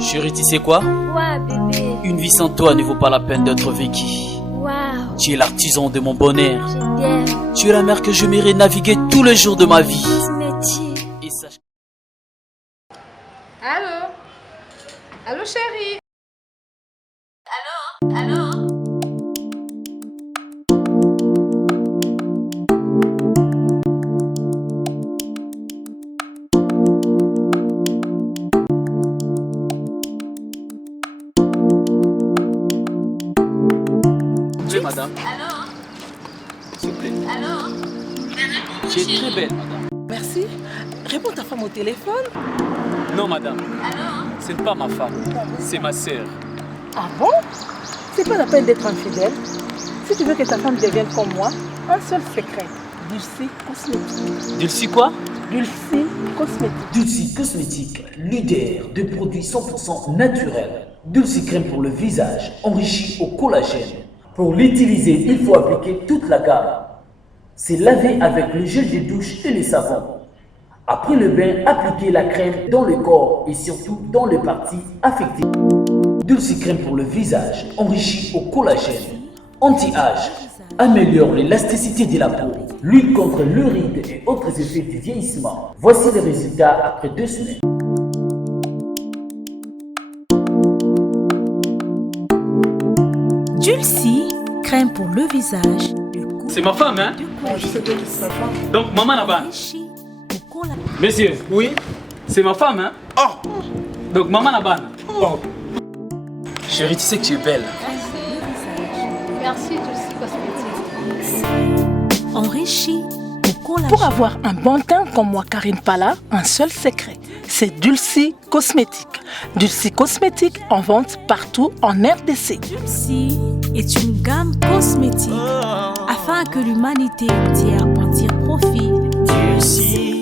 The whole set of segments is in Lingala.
Chérie, tu sais quoi? Ouais, bébé. Une vie sans toi ne vaut pas la peine d'être vécue. Waouh. Tu es l'artisan de mon bonheur. Je t'aime. Tu es la mer que je m'irai naviguer tous les jours de ma vie. Et sache... Allô? Allô, chérie? Allô? Oui, madame. Allô? S'il vous plaît. Allô? Tu es très belle, madame. Merci. Réponds ta femme au téléphone. Non, madame. Allô? Ce n'est pas ma femme. C'est ma sœur. Ah bon? C'est pas la peine d'être infidèle. Si tu veux que ta femme devienne comme moi, un seul secret. Dulcie Cosmétique. Dulcie quoi? Dulcie Cosmétique. Dulcie Cosmétique, leader de produits 100% naturels. Dulcie crème pour le visage, enrichi au collagène. Pour l'utiliser, il faut appliquer toute la gamme. C'est laver avec le gel de douche et le savon. Après le bain, appliquez la crème dans le corps et surtout dans les parties affectées. Dulcie crème pour le visage, enrichi au collagène. Anti-âge, améliore l'élasticité de la peau, lutte contre le ride et autres effets du vieillissement. Voici les résultats après 2 semaines. Dulcie, crème pour le visage. C'est ma femme, hein? Je sais que c'est ta femme. Donc, maman là-bas. Messieurs. Oui. C'est ma femme, hein? Oh. Donc, maman là-bas. Oh. Chérie, tu sais que tu es belle. Merci, Dulcie Cosmétique. Enrichi au collagène. Pour avoir un bon teint comme moi, Karine Pala, un seul secret. C'est Dulcie Cosmétique. Dulcie Cosmétique en vente partout en RDC. Dulcie est une gamme cosmétique afin que l'humanité entière en tire profit. Dulcie.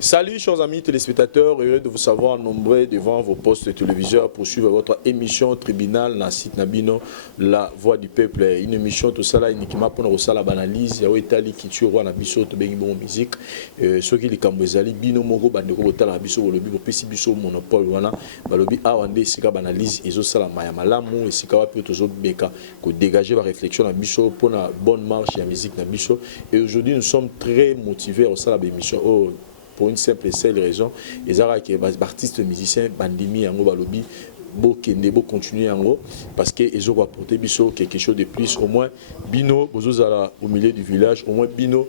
Salut chers amis téléspectateurs, heureux de vous savoir nombreux devant vos postes de téléviseurs pour suivre votre émission Tribunal na site Nabino, la voix du peuple. Une émission tout ça là uniquement pour nous la banalise, ya Itali qui tue roi na biso to bengi bon musique. Ceux qui les kambezali bino moko bandeko botala biso bolobi bo pesi biso monopole wana balobi awande sika banalise ezo sala maya malamu esika wapi tozo beka ko dégager la réflexion na biso pour la bonne marche ya musique na biso. Et aujourd'hui nous sommes très motivés au sala émission pour une simple et seule raison, les artistes musiciens bandimi yango balobi bo kende bo continuer yango parce que ils ont apporté biso quelque chose de plus, au moins bino bozozala au milieu du village, au moins bino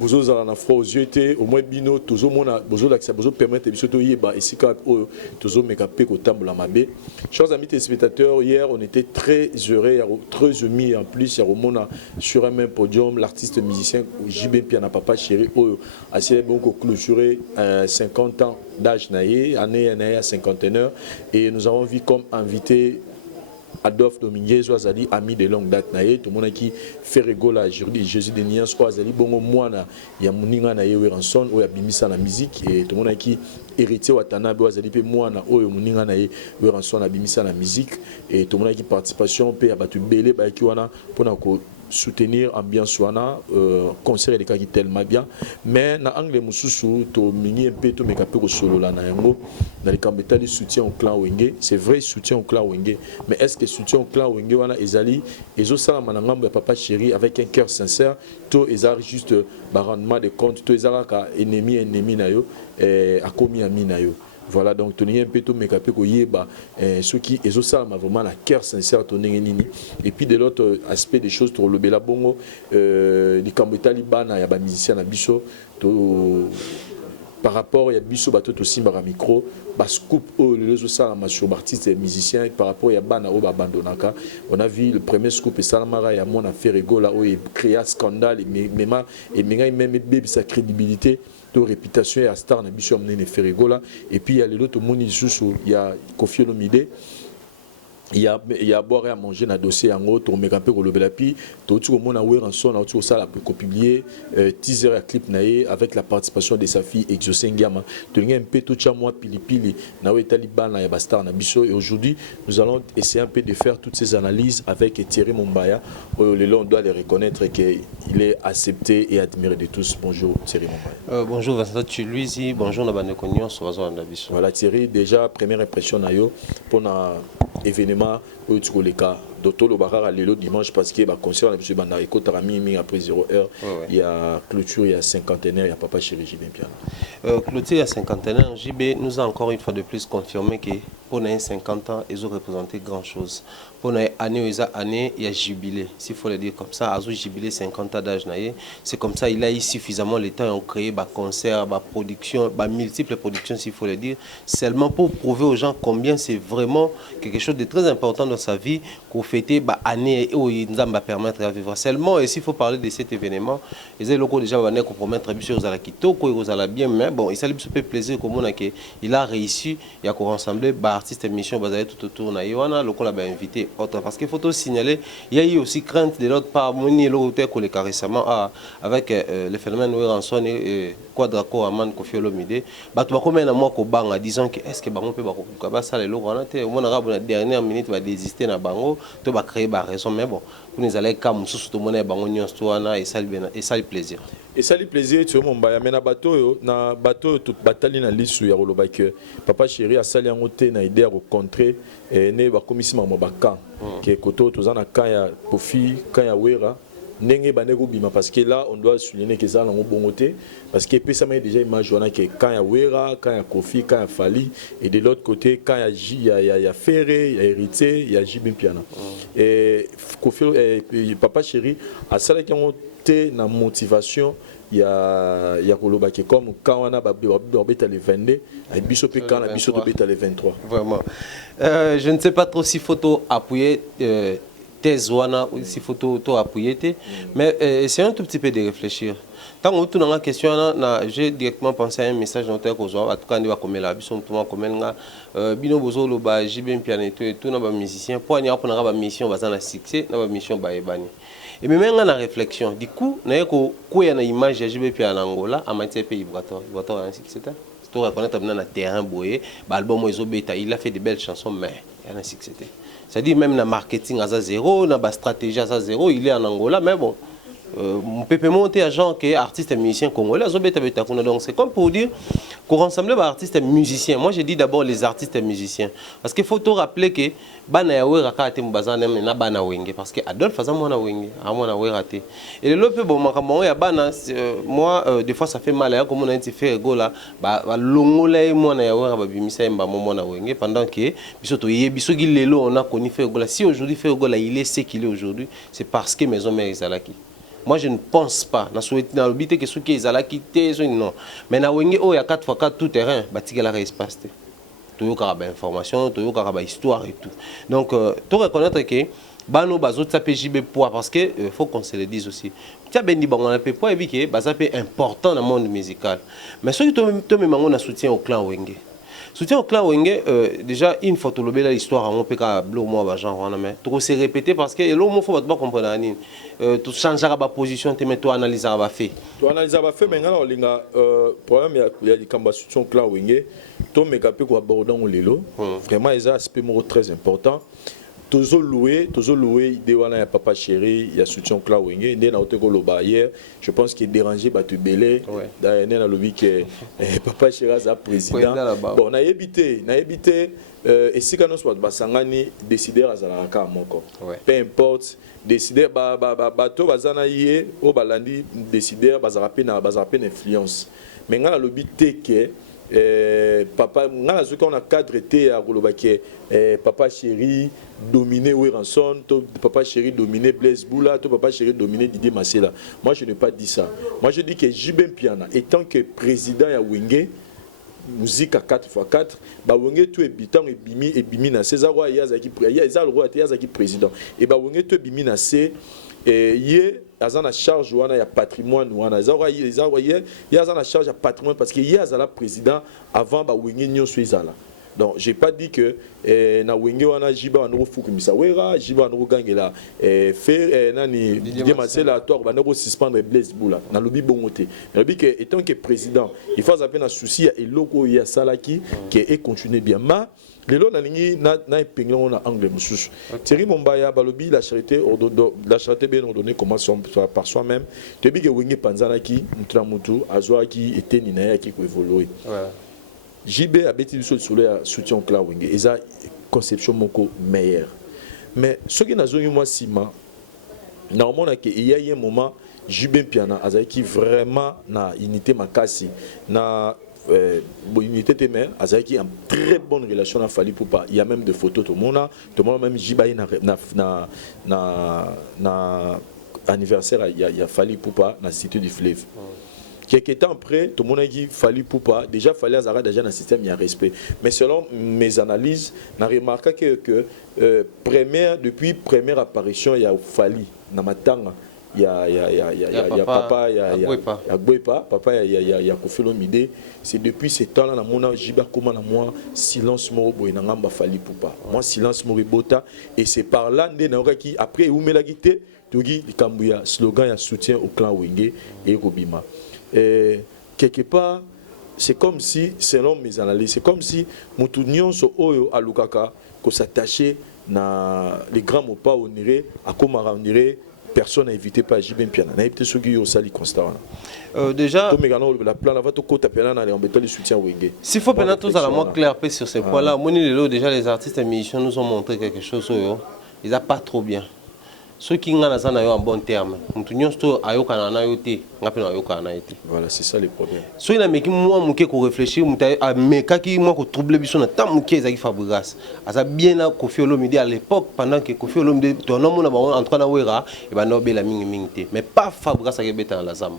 bozozala na froid aux yeux, au moins bino toujours mona bozolakisa bozo permettre biso to yeba esika o toujours mekape ko tambola mabe. Chers amis téléspectateurs, hier on était très heureux, très émus en plus ya romona sur un même podium l'artiste musicien JB Piana Papa Chéri o assez bon ko clôturer 50 ans d'âge naïe année à 51 et nous avons vu comme invité Adolphe Dominguez Ouazali, ami de longue date naïe, tout le monde qui fait rigoler à Jésus de Nias Ouazali, bon moi na ya muninga naïe Weranson ou ya bimisa la musique et tout le monde qui héritier Watanabe Ouazali pe moi na ou muninga naïe Weranson na bimisa la musique et tout le monde qui participation pe abatu belé ba ki wana pona ko soutenir ambiance wana concert de qui tellement bien mais na angle mususu to mingi un peu to mekape ko solo la na yango na likambeta de soutien au clan Wenge. C'est vrai soutien au clan Wenge, mais est-ce que soutien au clan Wenge wana ezali ezo sala manangambo ya Papa Chéri avec un cœur sincère to ezali juste ba rendement de compte to ezala ka ennemi na yo akomi ami na yo. Voilà, donc tenir un peu tout mekapé ko yeba ceux qui ezo ça m'a vraiment la cœur sincère toné nini. Et puis de l'autre aspect des choses to le bela bongo di kambeta libana ya ba musicien na biso to par rapport à biso bato to simba micro ba scoop le ça la sur artiste et musicien par rapport à bana o ba bandonaka. On a vu le premier scoop et salamara ya mon affaire ego là où il créa scandale et même bébé sa crédibilité de réputation et à star na biso amené ne Ferrigola. Et puis il y a l'autre monde il y a Kofi Olomide il y a à boire et à manger dans le dossier en haut, on met un peu le belapi, tout le monde a ouvert en son, tout ça a publié teaser à clip naé avec la participation de sa fille Exaucé Ngama. Tu as un peu tout ça moi pili nawe taliban na yabastar na biso et aujourd'hui nous allons essayer un peu de faire toutes ces analyses avec Thierry Mumbaya. Le long on doit les reconnaître qu'il est accepté et admiré de tous. Bonjour Thierry Mumbaya. Bonjour Vincent Tuluisi, bonjour Nabane Konyon sur la biso. Voilà Thierry, déjà première impression na yo pour na événement où tu les cas d'auto le barrage le dimanche parce que bah concert monsieur Banda Eko Tarami après 0h il y a clôture il y a cinquantenaire il y a Papa Chéri JB Piano. Clôture il y a cinquantenaire JB nous a encore une fois de plus confirmé que pour les 50 ans ils ont représenté grand chose. Pour les années il y a jubilé s'il faut le dire comme ça a jubilé 50 ans d'âge naïe c'est comme ça il a eu suffisamment le temps on créé bah concert bah production bah multiples productions s'il faut le dire seulement pour prouver aux gens combien c'est vraiment quelque chose de très important dans sa vie qu'on fêter bah année où il nous va permettre de vivre seulement et s'il faut parler de cet événement les locaux déjà vont compromettre sur la quito quoi ils bien mais bon il s'est fait plaisir comme on a que il a réussi il y a qu'on rassembler bah artistes émission basé tout autour na Yoana local a invité autre parce qu'il faut aussi signaler il y a eu aussi crainte de l'autre part moni l'autre que les récemment avec le phénomène où Ranson et Quadraco Aman Kofi Olomide bah tu vas combien de mois qu'on bang disant que est-ce que bango peut ba ça les lots on a au moins arabe la dernière minute va désister na bango tu vas créer ba raison mais bon pour nous aller comme sous tout monde bango nyons toana et ça le plaisir et ça le plaisir tu mon ba na bateau toute bataille na lisu ya roloba que Papa Chéri a sali en hôtel na idée à rencontrer ne ba commission mabaka que koto tozana kan ya Kofi kan ya Wera Nenge Baneko Bima parce que là on doit souligner que ça on bon côté parce que ça m'a déjà image que quand il y a Wera, quand il y a Kofi, quand il y a Fali et de l'autre côté quand il y a Ferré, il y a Héritier, il y a Jibin Piana et Kofi Papa Chéri à ça qui ont été na motivation il y a Koloba qui comme quand on a babé les 22 et Bissopé quand la Bissopé les 23 vraiment je ne sais pas trop si photo appuyer thèse ou si photo appuyé mais c'est un tout petit peu de réfléchir tant que tu as la question j'ai directement pensé à un message notaire qu'on a en tout cas on va comme la biso tout comme nga bino bozo lo ba JB Piano et tout na ba musicien pour aller pour na ba mission bazana succès na ba mission ba ebani et même nga na réflexion du coup na ko ya na image JB Piano Angola à matière pays Ivoire un succès tu reconnaître na terrain boyé ba album Ozo Beta il a fait de belles chansons mais il y a un succès c'est-à-dire même dans le marketing à zéro, dans la stratégie à zéro, il est en Angola, mais bon, on peut monter à gens qui sont artistes et musiciens congolais, donc c'est comme pour dire qu'on rassemble les artistes et musiciens. Moi je dis d'abord les artistes et musiciens, parce qu'il faut te rappeler que bana yawe rakate mbazana na bana wenge parce que Adolphe faza mwana wenge amona we raté et le peu bon makambo ya bana moi des fois ça fait mal comme on a été fait gola ba longola mwana yawe ba bimisa mba mwana wenge pendant que biso to yebiso gilelo on a connu fait gola si aujourd'hui fait gola il est ce qu'il est aujourd'hui c'est parce que maison mère Izalaki. Moi je ne pense pas na souhaite na lobité que ceux qui Izalaki non mais na wenge o ya 4x4 tout terrain batika la espace toujours information, toujours histoire et tout. Donc, tu reconnaître que bano bazo tapé JB poids parce que faut qu'on se le dise aussi. Tu as bien dit bon on a peu poids et puis que ça c'est important dans le monde musical. Mais ceux qui te même on a soutien au clan Wenge. Soutien au clan Wenge déjà une fois tu l'obéis l'histoire on peut pas bloquer moi genre on a mais tu se répéter parce que l'homme faut pas comprendre ani tu changes la position tu mets toi analyser va fait. Tu analyser va fait mais ngala linga problème il y a des combats soutien au clan Wenge. To meka pe ko aborder on lelo vraiment ils a aspect très important tozo louer idée wana ya Papa Chéri il y a soutien clan Wenge ndé na oteko loba hier je pense qu'il déranger batu belé dans na lobby que Papa Chéri a président bon na éviter et si quand on soit basangani décider azala ka moko peu importe décider bato bazana yé o balandi décider bazara pe na influence mais ngala lobby teke papa ngana ce qu'on a cadre été à Golobaki Papa Chéri dominé Weranson Papa Chéri dominé Blaise Boula Papa Chéri dominé Didier Massela. Moi je n'ai pas dit ça. Moi je dis que JB Piana étant que président ya Wenge musique à 4x4 ba Wenge tout habitant et bimi na César roi yazaki président et ba Wenge tout bimi na C et yé azana charge wana ya patrimoine wana yazana charge ya patrimoine parce que yé azala président avant ba Wenge nyonso izala Donc j'ai pas dit que na wenge wana jiba wana fuku misawera jiba wana gangela faire nani Didier Marcela toi ba no suspendre Blaise Boula na lobi bongote na lobi que étant que président il faut avoir un souci et loko ya salaki qui est continuer bien ma lelo na lingi na epengela na angle mususu Thierry Mombaya balobi la charité bien ordonnée commence par soi-même te bi que wenge panzanaki mutramutu azwaki eteni na yaki ko évoluer JB a bêti sur le soutien au clan wenge eza conception moko meilleure mais ce qui n'a pas moi sima normalement il y a un moment JB Piana azaki vraiment na unité makasi na unité témé azaki une très bonne relation à Fally Poupa il y a même des photos tout le monde même JB na anniversaire il y a Fally Poupa na cité du fleuve. Quelques temps après, tout le monde a dit Fally Poupa. Déjà, Fally Azara, déjà dans le système, il y a un respect. Mais selon mes analyses, on a remarqué que depuis première apparition, il y a Fally. Dans ma tanga, il y a Papa, il y a Gwepa, Papa, il y a Koffi Olomide. C'est depuis ce temps-là, on a Jiba Koma, moi, silence moro, il y a Fally Poupa. Moi, silence moro, bota. Et c'est par là, après, où me la guitare, il y a un slogan, il y a soutien au clan Wenge et Robima. Et quelque part, c'est comme si, selon mes analyses, c'est comme si Moutunion so oyo alukaka ko s'attacher na les grands mots pas honorés à comment honorer personne n'a évité pas JB Piana. N'a évité ceux qui ont sali constat. Déjà, la plan la vato kota pena na embêter le soutien Wenge. S'il faut pénal tous à la moins clair sur ces points-là, déjà les artistes et musiciens nous ont montré quelque chose ils n'ont pas trop bien. Ceux qui ont en bon terme, voilà, c'est ça le problème. Ceux qui ont réfléchir, mais qui ont troublé le temps qui est Fabregas. Ça bien Koffi Olomide à l'époque, pendant que Koffi Olomide, ton nom en train de mais pas Fabregas qui est dans la Zamba.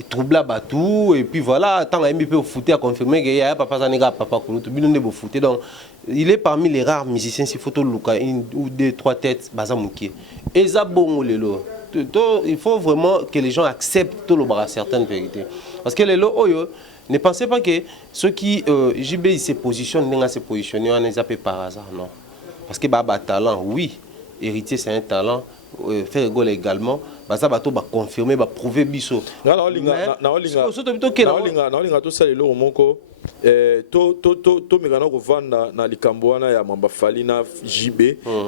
Il trouble là tout et puis voilà, tant que MP au foot a confirmé qu'il y a papa Zaniga, papa Kouloutou, donc il est parmi les rares musiciens si photo Luka, une ou deux, trois têtes, Bazamouki. Et ça bon il faut vraiment que les gens acceptent tout le bras certaines vérités. Parce que les lots, ne pensez pas que ceux qui JB se positionnent, n'est pas se positionner, on les appelle par hasard, non. Parce que bah talent, oui, héritier c'est un talent. Faire rigole également ça va tout confirmer va prouver biso na to salelo moko to megana ko vanda na likambo wana ya mamba Fally na JB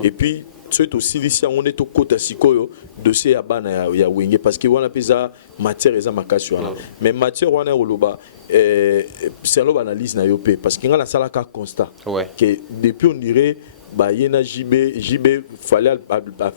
et puis c'est aussi ici on est au côté sikoyo dossier ya bana ya Wenge parce que wana pesa matière eza makasi wana mais matière wana oloba c'est un analyse na yopé parce que ngala sala ka constat que depuis on dirait bah yena JB fallait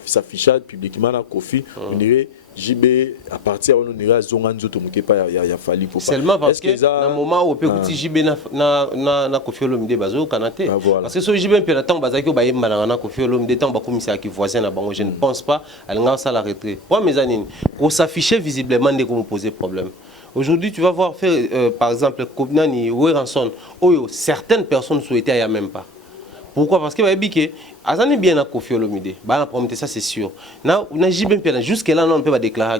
s'afficher publiquement na Koffi on dirait JB à partir on dirait zonga nzoto muke pa ya Fally Poupa seulement parce que na moment où peut kuti JB na Koffi Olomide bazo kanate parce que ce JB pe na temps bazaki ba yemba na Koffi Olomide temps ba komisa ki voisin na bango je ne pense pas alinga ça la retrait pour mes années pour s'afficher visiblement dès qu'on poser problème. Aujourd'hui, tu vas voir faire par exemple Kobnani ou Ranson oyo certaines personnes souhaitaient y même pas. Pourquoi? Parce que Azan est bien à Koffi Olomide. Ça c'est sûr. Jusque là, on peut déclarer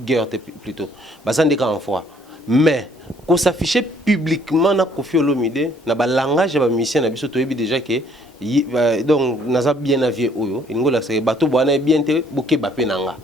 guerre plutôt. Bazan en fois. Mais qu'on s'affiche publiquement na Koffi Olomide, na ba langage ba mission na biso to déjà que donc naza bien avié oyo. Ngola c'est bateau boana bien te boké bapé nanga.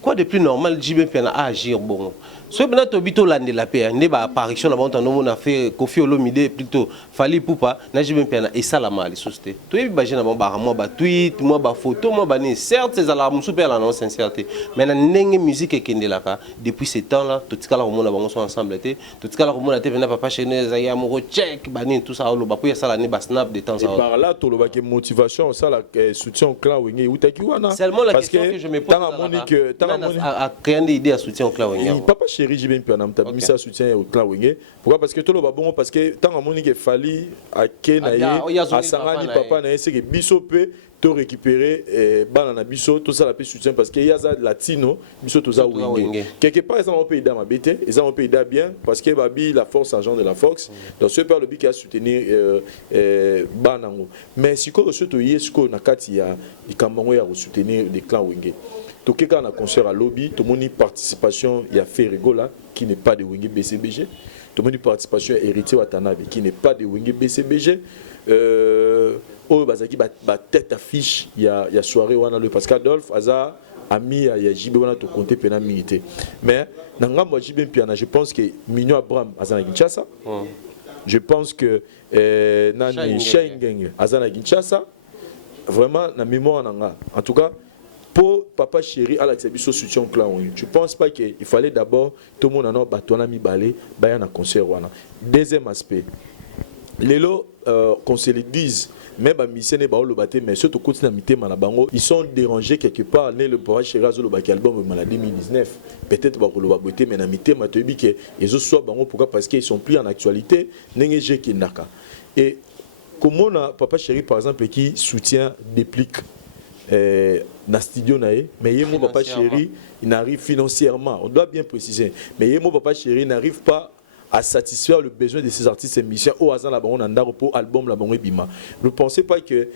Quoi de plus normal JB Piana à agir bon. Ce que tu as dit la paix, il y a apparition avant on a fait Koffi Olomide plutôt Fally Poupa, na JB Piana et ça la mal société. Tu es imagine moi tweet, moi photo, moi certes c'est la super la non sincérité. Mais na nenge musique et kendelaka depuis ces temps là, tout cas là on a sont ensemble tout cas là on a été papa chez nous ya moro check bani tout ça ba pour ça la ne ba snap de temps à autre. Par là tout le motivation ça la soutien au clan Wenge ou takiwana. Seulement la question que je me pose à créer des idées à soutien au clan Wenge. Chéri JB Piana mis ça soutien au clan Wenge. Pourquoi? Parce que tout le bon parce que tant à Monique Fally à Kenaye à Sangani papa na c'est que biso peut to récupérer banana biso tout ça la peut soutien parce que y a ça latino biso tout ça Wenge. Quelque part ils ont un pays d'ama bête, ils ont un pays d'à bien parce que babi la force agent de la Fox donc ce par le but qui a soutenir banango. Mais si ko surtout yesko na kati ya ikambango ya soutenir les clans Wenge. Tout cas, on a concert à lobby, tout le monde participation, il y a fait rigola qui n'est pas de Wenge BCBG. tout le monde participation héritier Watanabe qui n'est pas de Wenge BCBG. Oh bazaki ba tête affiche il y a soirée wana le parce qu'Adolphe Aza ami ya JB wana to compter pena milité mais nanga moi JB Piana je pense que Mignon Abraham Azana Kinshasa je pense que nani Shengeng Azana Kinshasa vraiment na mémoire nanga en tout cas pour Papa Chéri à l'exhibition soutien clan je pense pas qu'il fallait d'abord tout le monde en a batona mi balé ba na concert wana deuxième aspect Lelo, qu'on se le dise, même à Missene Baolo Baté, mais surtout quand ils sont dérangés quelque part. Le Papa Chéri a fait album en 2019. Peut-être Baolo Baté, mais Namité Matobi, ils sont pourquoi parce qu'ils sont plus en actualité. Et comment on a Papa Chéri, par exemple, qui soutient Déplique dans le studio, mais il Papa Chéri, il n'arrive financièrement. On doit bien préciser. Mais il Papa Chéri n'arrive pas à satisfaire le besoin de ces artistes et musiciens au hasard là-bas on a un pour album là-bas bima. Ne pensez pas que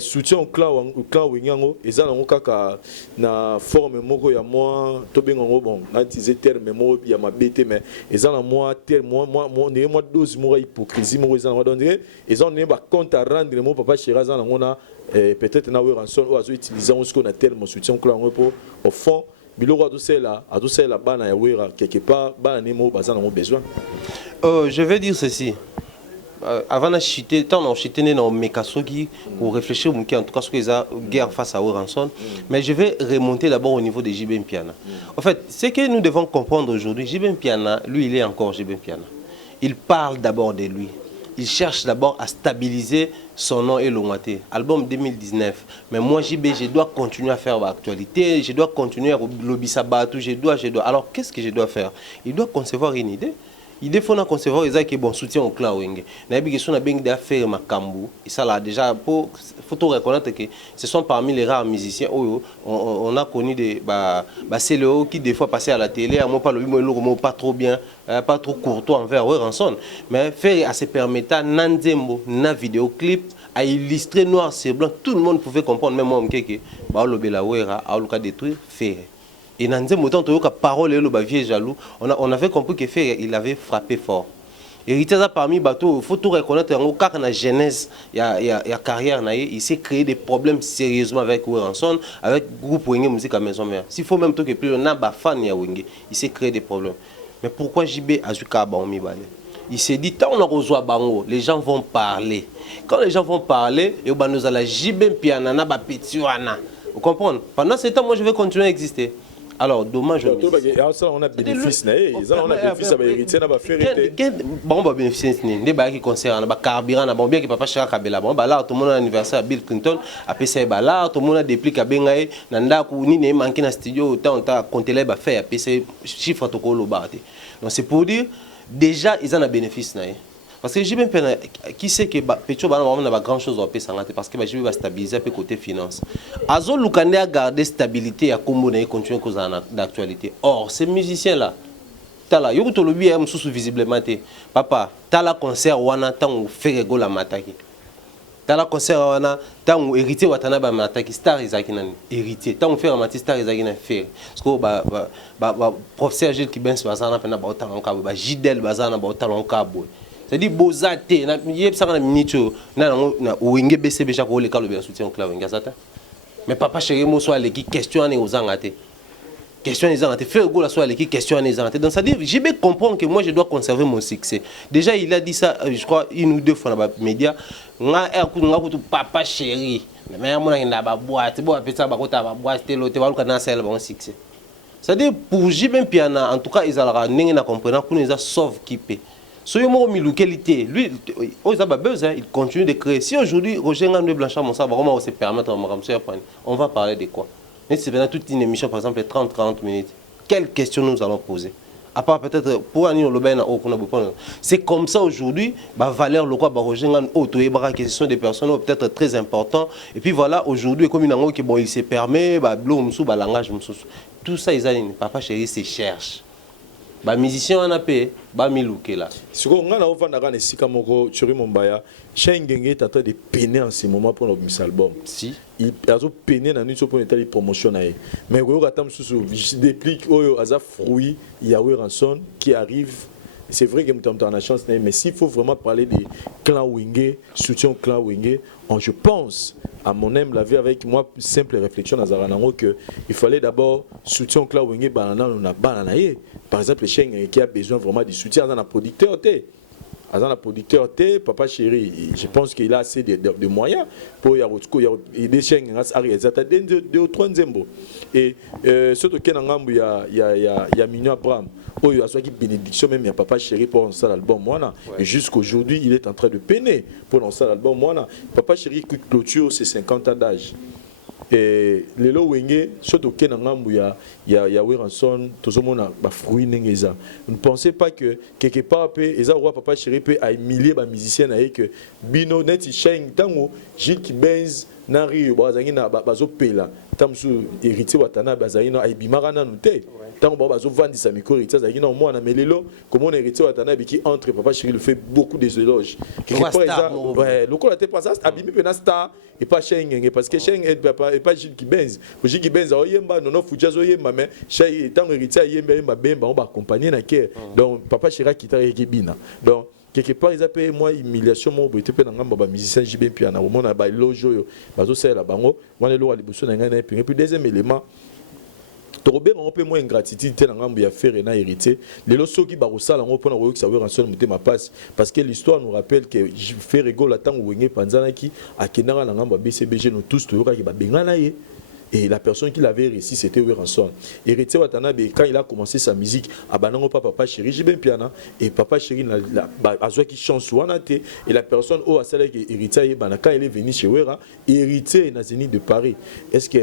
soutien au clan wingango et ça kaka na forme moko ya moi to bengo bon na disait terme moko ya ma bt mais et ça moi terme moi ne moi dose moi hypocrisie moi ça donc et ça on est ba compte à rendre mon Papa Chéri ça on a peut-être na rançon ou azo utiliser ce qu'on a terme soutien au clan pour au fond biloko adosela bana ya wera quelque part bana nemo bazana mo besoin. Je vais dire ceci. Avant de chuter, tant on chuté dans Mekasogi pour réfléchir en tout cas ce qu'ils ont guerre face à Oranson. Mais je vais remonter d'abord au niveau de JB Piana. En fait, ce que nous devons comprendre aujourd'hui, JB Piana, lui, il est encore JB Piana. Il parle d'abord de lui. Il cherche d'abord à stabiliser son nom et l'Ongaté. Album 2019. Mais moi, JB, je dois continuer à faire l'actualité. Je dois continuer à lobby sabatou. Je dois. Alors, qu'est-ce que je dois faire? Il doit concevoir une idée. Il faut concevoir un bon soutien au clan Wenge. Il faut faire Makambu. Et ça, là, déjà, il faut reconnaître que ce sont parmi les rares musiciens où on a connu des CLO qui, des fois, passaient à la télé. Moi, pas trop bien, pas trop courtois envers Ranson. Mais faire à se permettre, Nandembo, na vidéoclip, à illustrer noir sur blanc, tout le monde pouvait comprendre, même moi, que a détruit, faire. Et dans un moment, parole et le vieux jaloux, on avait compris que Fer, il avait frappé fort. Héritier parmi bateau, il faut tout reconnaître car dans la genèse, il y a carrière, il s'est créé des problèmes sérieusement avec Ranson, avec le groupe Wenge Musique à Maison Mère. S'il faut même que plus on a des fans de Wenge, il s'est créé des problèmes. Mais pourquoi JB a eu il s'est dit, tant on a reçu Bango, les gens vont parler. Quand les gens vont parler, nous allons JB Piana, vous comprenez? Pendant ce temps, moi je vais continuer à exister. Alors, dommage. On a bénéfice, on a bénéfice à héritier, on a fait bon, on a bénéficié des bails qui concernent le carburant, bien que Papa Chéri Kabela. Bon, là, tout le monde a anniversaire à Bill Clinton, à PC là, tout le monde a dépliqué à Bengaï, Nanda, ni manqué dans le studio, autant on a compté les affaires, à PC chiffre à Tokolo Barté. Donc, c'est pour dire, déjà, ils en ont bénéfice. Parce que j'ai bien qui sait que Petro n'a grand chose à payer parce que je vais stabiliser le côté finance. Azo Lukande a gardé stabilité à Combo et continuer cause d'actualité. Or ces musiciens là, tala yo to lobi am sous visiblement papa tala concert wana tant fait go la mataki. Tala concert wana tant héritier watana ba mataki star izaki nan héritier tant faire mataki star izaki nan faire. Parce que professeur Gilles Kibens bazana pena ba talon ka ba Gidel bazana ba talon ka boy. C'est-à-dire bozate na yebsa na minito na Wenge BCB chaque le cas le soutien au clan Wenge ça. Mais Papa Chéri mo soit les qui questionne aux angate. Question les angate faire go la soit les qui questionne les angate. Donc ça dit JB comprendre que moi je dois conserver mon succès. Déjà il a dit ça je crois une ou deux fois dans les médias. Nga kutu Papa Chéri. Mais moi na ba boîte bo apesa ba kota ba boîte telo te ba luka na sel bon succès. C'est-à-dire pour JB Piana en tout cas ils allera ningi na comprendre pour nous a sauve qui peut. Soyez moi au qualité, lui, il continue de créer. Si aujourd'hui, Roger Ngandou Blanchard, comment on se permettre on va parler de quoi? C'est maintenant toute une émission, par exemple, 30-40 minutes. Quelles questions nous allons poser? À part peut-être pour Annie Lobena, c'est comme ça aujourd'hui, Valère Lokwa, Roger Ngandou, que ce sont des personnes peut-être très importantes. Et puis voilà, aujourd'hui, comme il se permet, langage, tout ça, Papa Chéri se cherche. ba musicien wana pe ba milukela siko nga na ovanda kana esika moko Thierry Mombaya Chengenge est en train de peiner en ce moment pour notre album si il a peiner na nuit pour une promotion na mais ko katam susu déplique oyo aza fruit Yahweh Ranson qui arrive. C'est vrai que nous avons la chance, mais s'il faut vraiment parler des clans Wingé, soutien au clan Wingé, je pense, à mon aime la vie avec moi, simple réflexion dans Zaranango, qu'il fallait d'abord soutien au clan Wingé, par exemple, les chiens qui a besoin vraiment de soutien dans la producteur. Dans la producteur, Papa Chéri, je pense qu'il a assez de moyens pour y avoir des chiens qui ont deux ou trois zembos. Et surtout qu'il y a Mignon Abraham. Il y a une bénédiction même, il y a Papa Chéri pour lancer l'album. Et jusqu'aujourd'hui, il est en train de peiner pour lancer l'album. Papa Chéri qui clôture ses 50 ans d'âge. Et les lots wenge surtout que dans ngambu ya Ranson tout le monde a fruit n'engeza. Ne pensez pas que quelque part pe eza roi Papa Chéri pe a humilier ba musicien na que bino net cheng tango Gilles Kibenz nari bazangi na bazo pela tamsu héritier watana bazangi na ibimara na nute tango bazo vendre sa micro héritier bazangi na moi na melelo comment héritier watana biki entre Papa Chéri le fait beaucoup des éloges quelque part eza ouais le cola te pas ça abimi pe na star et pas cheng parce que cheng et pas Gilles Kibenz Gilles Kibenz oyemba nono fujazo yemba mais chez tango héritier yemba bemba on va accompagner na ke donc Papa Chéri kita ekibina donc quelque part ils appellent moi humiliation mon boité pe na ngamba ba musicien JB piano au monde ba lojo bazo sala bango wana lo alibuso na ngana puis deuxième élément Robert on peut moins ingratitude te na ngambo ya faire na hérité les loso qui ba rosala ngo pona ko savoir en seul muté ma passe parce que l'histoire nous rappelle que faire rigolo la tango wenge panzana ki akenanga na ngambo BCBG nous tous to yoka ki ba bengana ye. Et la personne qui l'avait réussi, c'était Ranson. Héritier Watanabe, quand il a commencé sa musique, Abanango Papa Chéri, j'ai bien piano, et Papa Chéri a qui chante souvent, et la personne, oh, celle qui est héritier, quand il est venu chez Wera, héritier na Zénith de Paris. Est-ce que,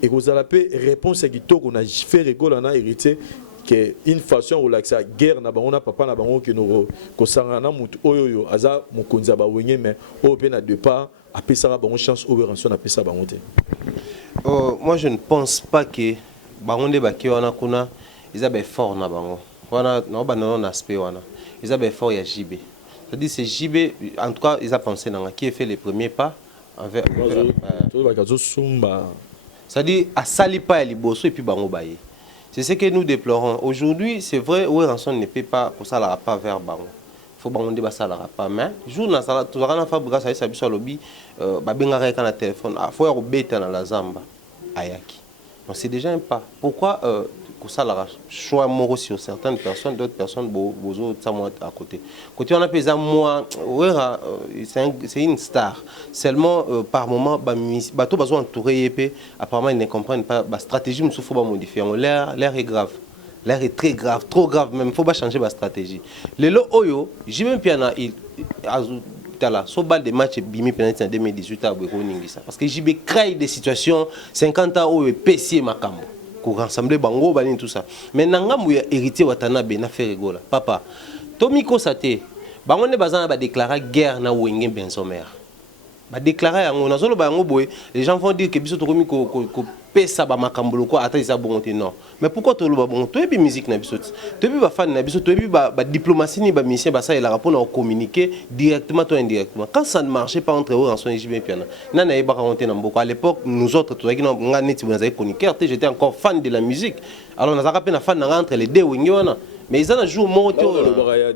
et vous avez la réponse à qui qu'on a fait rigoler na héritier, que une façon relaxée la guerre na bango na papa na bango que nous ko sangana mutu oyoyo aza mukonza ba wenye mais o pe na de pas apesa bango chance au Ranson apesa bango te. Moi je ne pense pas que bango de baki wana kuna ils ont fort na bango wana na ba non aspect wana ils ont fort ya JB c'est-à-dire c'est JB en tout cas ils ont pensé dans qui a fait les premiers pas envers c'est-à-dire à sali pas liboso et puis bango baye. C'est ce que nous déplorons. Aujourd'hui, c'est vrai, Ranson ne peut pas pour ça la pas vers bango. Faut bango débat ça la pas mais jour na sala tu vas na fabriquer ça ça biso lobby ba benga reka na téléphone faut ya robeta na la zamba ayaki. Donc c'est déjà un pas. Pourquoi pour ça la choix moro sur certaines personnes d'autres personnes bozo ça moi à côté. Côté on appelle ça moi c'est une star. Seulement par moment bateau besoin entourer épée apparemment ils ne comprennent pas la stratégie me faut pas modifier. L'air est grave. L'air est très grave, trop grave même. Il ne faut pas changer ma stratégie. Le lot oyo, j'ai même piana il là, so bal de match bimi penalty en 2018 à Bweko Ningisa parce que j'ai créé des situations 50 ans où PC makambo pour rassembler bango bani tout ça. Mais nangamu ya héritier Watanabe na fait rigola. Papa, Tomiko Sate, bango ne bazana ba déclarer guerre na Wenge Bensomer. Ba déclarer yango na zolo bango boy, les gens vont dire que biso tokomi ko pesa ba makambolo ko ata isa bonté non. Mais pourquoi to lo ba bon to ebi musique na biso to ebi ba fan na biso to ebi ba diplomatie ni ba musicien ba ça il a rapport à communiquer directement ou indirectement. Quand ça ne marchait pas entre eux Ranson et JB piano. Nana e ba raconter na mboko à l'époque nous autres to ki nga neti vous avez chroniqueur, j'étais encore fan de la musique. Alors on a rappelé na fan entre les deux wingi wana. Mais ils ont un jour moroté.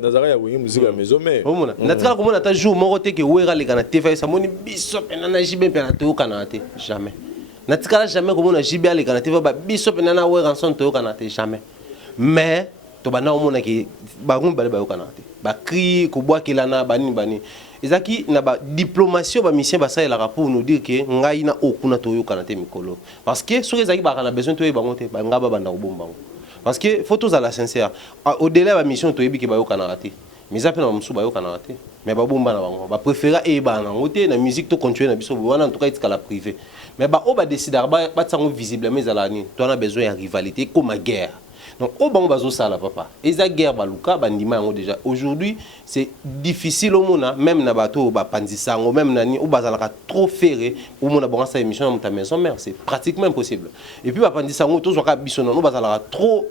Nazara wingi musique à maison mais. Omona. Nataka komona ta jour moroté que wera les kana TV ça moni biso penana JB piano to kanate jamais. Natikala jamais comme on a JB les canadiens va biso penana we Ranson to kanate jamais mais to bana omona ki bagum bale ba kanate ba cri ko bois kilana bani ezaki na ba diplomatie ba mission ba ça la pour nous dire que ngai na okuna to yo kanate mikolo parce que sur ezaki ba kana besoin to ba monter ba ngaba banda ko bomba parce que photos à la sincère au-delà ba mission to yebi ki ba yo kanate mais ça peut na msu ba yo kanate mais ba bomba na bango ba préférer e ba na ngote na musique to continuer na biso wana en tout cas itika la privé. Mais on va décider de visiblement toi on a besoin de rivalité comme la guerre. Donc au bango bazo sala papa eza guerre baluka bandima yango déjà aujourd'hui c'est difficile au mona même na bato ba pandisango même nani ou bazalaka trop ferré pour mona bonga sa émission na maison mère c'est pratiquement impossible et puis ba pandisango to zoka biso na no bazalaka trop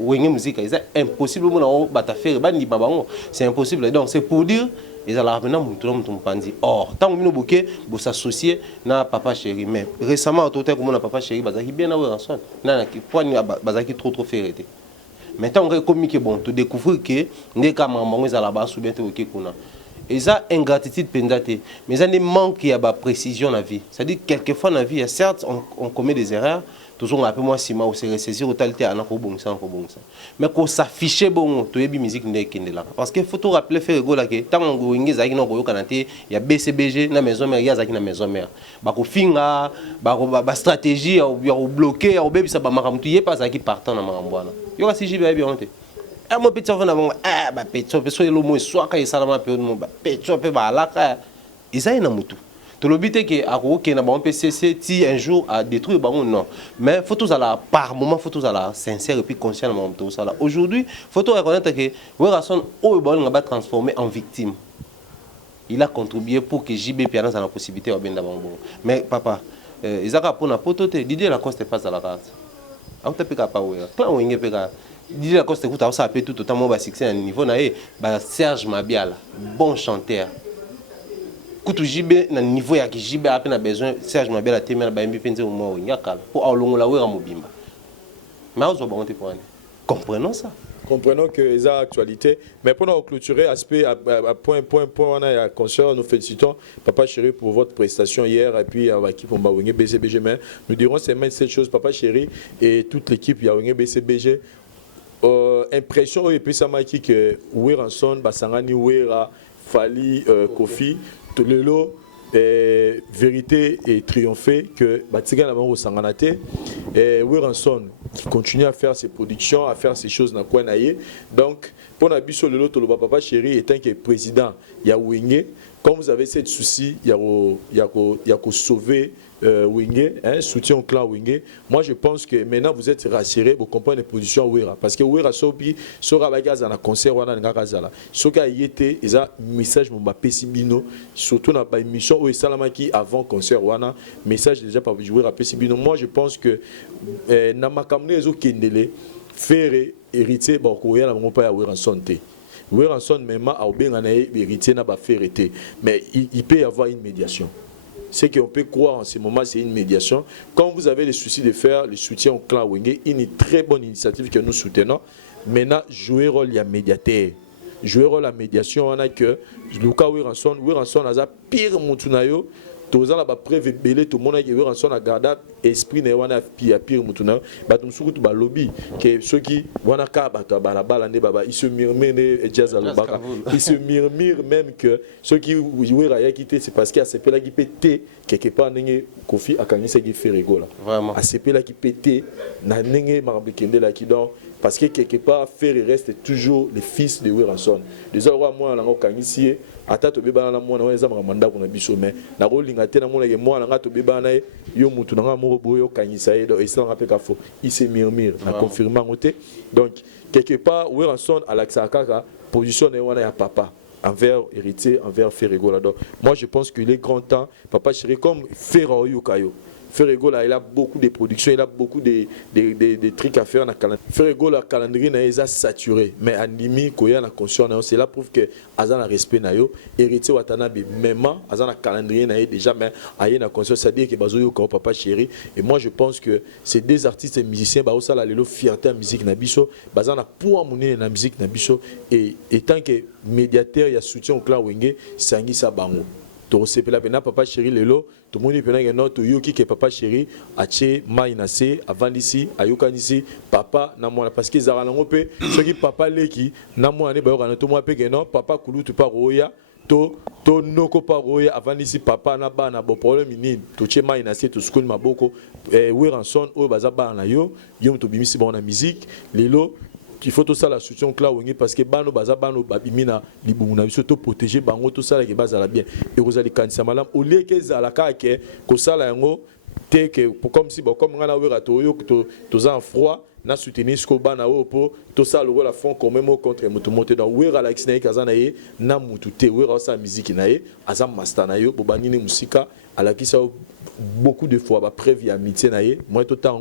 wenge musique c'est impossible mona bata ferré bandima bango c'est impossible donc c'est pour dire ils allaient maintenant mon pandi or tant que nous bouquet pour s'associer na papa chéri mais récemment tout comme on a papa chéri bazaki bien avoir ensemble na qui point bazaki trop ferré maintenant on communique bon tu découvrir que n'est qu'à maman ils allaient bas sous bien OK kuna et ça ingratitude pendate mais ça ne manque il y a ba précision dans la vie c'est-à-dire quelquefois dans la vie certes on commet des erreurs toujours un peu moins si mal ou se ressaisir au talité à n'ako bon ça mais qu'on s'affiche bon to yebi musique ndekende là parce que faut tout rappeler faire go là que tant ngo ingi zaki no ko kanate ya BCBG na maison mère ya zaki na maison mère ba ko finga ba stratégie ya bloquer ya bebisa ba makamtu ye pas zaki partant na makambwana yo ka si jibe bien honte e mo petit enfant na bon ba petit so lo mo so ka isala pe mo ba petit pe ba alaka isa ina mutu. Tout le but est que à PCC ti un jour à détruire baron non mais faut tous à la par moment faut tous à la sincère et puis consciemment tout ça là aujourd'hui faut tout reconnaître que Werason au bon va transformer en victime il a contribué pour que JB Piana a la possibilité de bien d'abord mais papa Isaka pour na potote Didier Lacoste face à la race on te peka pas ouais quand on y peka Didier Lacoste écoute ça peut tout autant mon succès à niveau na Serge Mabiala bon chanteur Kutu jibe na niveau ya kijibe ape na besoin Serge Mabela temela ba mbi penze au mo ngakala pour alongola wera mobimba mais on va monter pour aller comprenons ça comprenons que les actualités mais pour nous clôturer aspect à point on a concert nous félicitons papa chéri pour votre prestation hier et puis avec l'équipe on va winner BCBG mais nous dirons c'est même cette chose papa chéri et toute l'équipe il y a winner BCBG impression et puis ça m'a dit que Weranson basangani wera Fali Kofi tout le lot vérité et triompher que Batiga n'a pas au Sanganate et Weranson qui continue à faire ses productions à faire ses choses dans quoi naïe donc pour n'abisso le lot le papa chéri étant que président il y a Wingé comme vous avez cette souci il y a qu'au sauver Wingé, soutien au clan Wingé. Moi je pense que maintenant vous êtes rassurés pour comprendre les positions Wera parce que Wera sobi sera bagaz en concert wana ngakazala. Soka yete eza message mon ba pesibino surtout na ba émission ou salamaki avant concert wana message déjà pas jouer à pesibino. Moi je pense que na makamne ezo kendele faire héritier ba ko ya na mon pa ya Wera santé. Weranson même a obengana héritier na ba faire mais il peut y avoir une médiation. Ce qu'on peut croire en ce moment, c'est une médiation. Quand vous avez le souci de faire le soutien au clan Wenge, une très bonne initiative que nous soutenons. Maintenant, jouer rôle, il y a médiateur. Jouer rôle la médiation, on a que Luka Weranson a pire Moutunayo. Tout ça, la preuve belé, tout le monde a dit Weranson a gardé esprit ne wana pire Moutunayo. Batum surtout ba lobby que ceux qui wana ka bato ba baba ils se murmurent jazz alobaka. Ils se murmurent même que ceux qui Wera ya quitté c'est parce qu'il y a CP là qui pété quelque part n'engé Kofi akangisa qui fait rigola. Vraiment. A CP là qui pété na n'engé marbekende là qui donc parce que quelque part Ferry reste toujours le fils de Weranson. Déjà moi na okangisi ata to beba na mwana weza manda kuna biso mais na rolinga te na mona ke mwana nga to beba na yo mutu na mo boyo kangisa edo et ça rappelle faux il se murmure na confirmant côté donc quelque part Weranson Alexa Kaka positionne wana ya papa envers héritier envers Ferrigo là donc moi je pense qu'il est grand temps papa chéri comme Ferro Yukayo Ferrigo là, il a beaucoup de productions, il a beaucoup de trucs à faire dans le calendrier. Ferrigo là, calendrier est saturé, mais animi koya na conscience, c'est là prouve que azana respect na yo, héritier watanabe même azana calendrier na déjà mais aye na conscience, c'est-à-dire que bazo yo ko papa chéri et moi je pense que ces deux artistes et musiciens ba osala lelo fierté en musique na biso, bazana pour amoner na musique na biso et tant que médiateur il y a soutien au clan Wenge, sangisa bango. To sepela pena papa chéri lelo tout le monde pena que notre yoki que papa chéri ache mainase avant d'ici ayokanisi papa na mwana parce que zara nango pe ceux qui papa leki na mwana ba yokana to moi pe que non papa kulutu pa roya to noko pa roya avant d'ici papa na ba na bo problème nini to che mainase to school maboko Weranson o baza ba na yo to bimisi ba na musique lelo il faut tout ça la soutien cla Wenge parce que bano baza bano babimina libunguna surtout protéger bango tout ça qui baza la bien et vous allez kanisa malam au lieu que za la ka ke ko sala yango te que comme si bon comme ngana wera to yo to en froid na soutenir ce bana opo to ça le la fond quand même contre mutu monter dans wera la xina kazana ye na mutu te wera sa musique na ye azam master na yo bobanini musika ala kisa beaucoup de fois prévu amitié naïe moi tout temps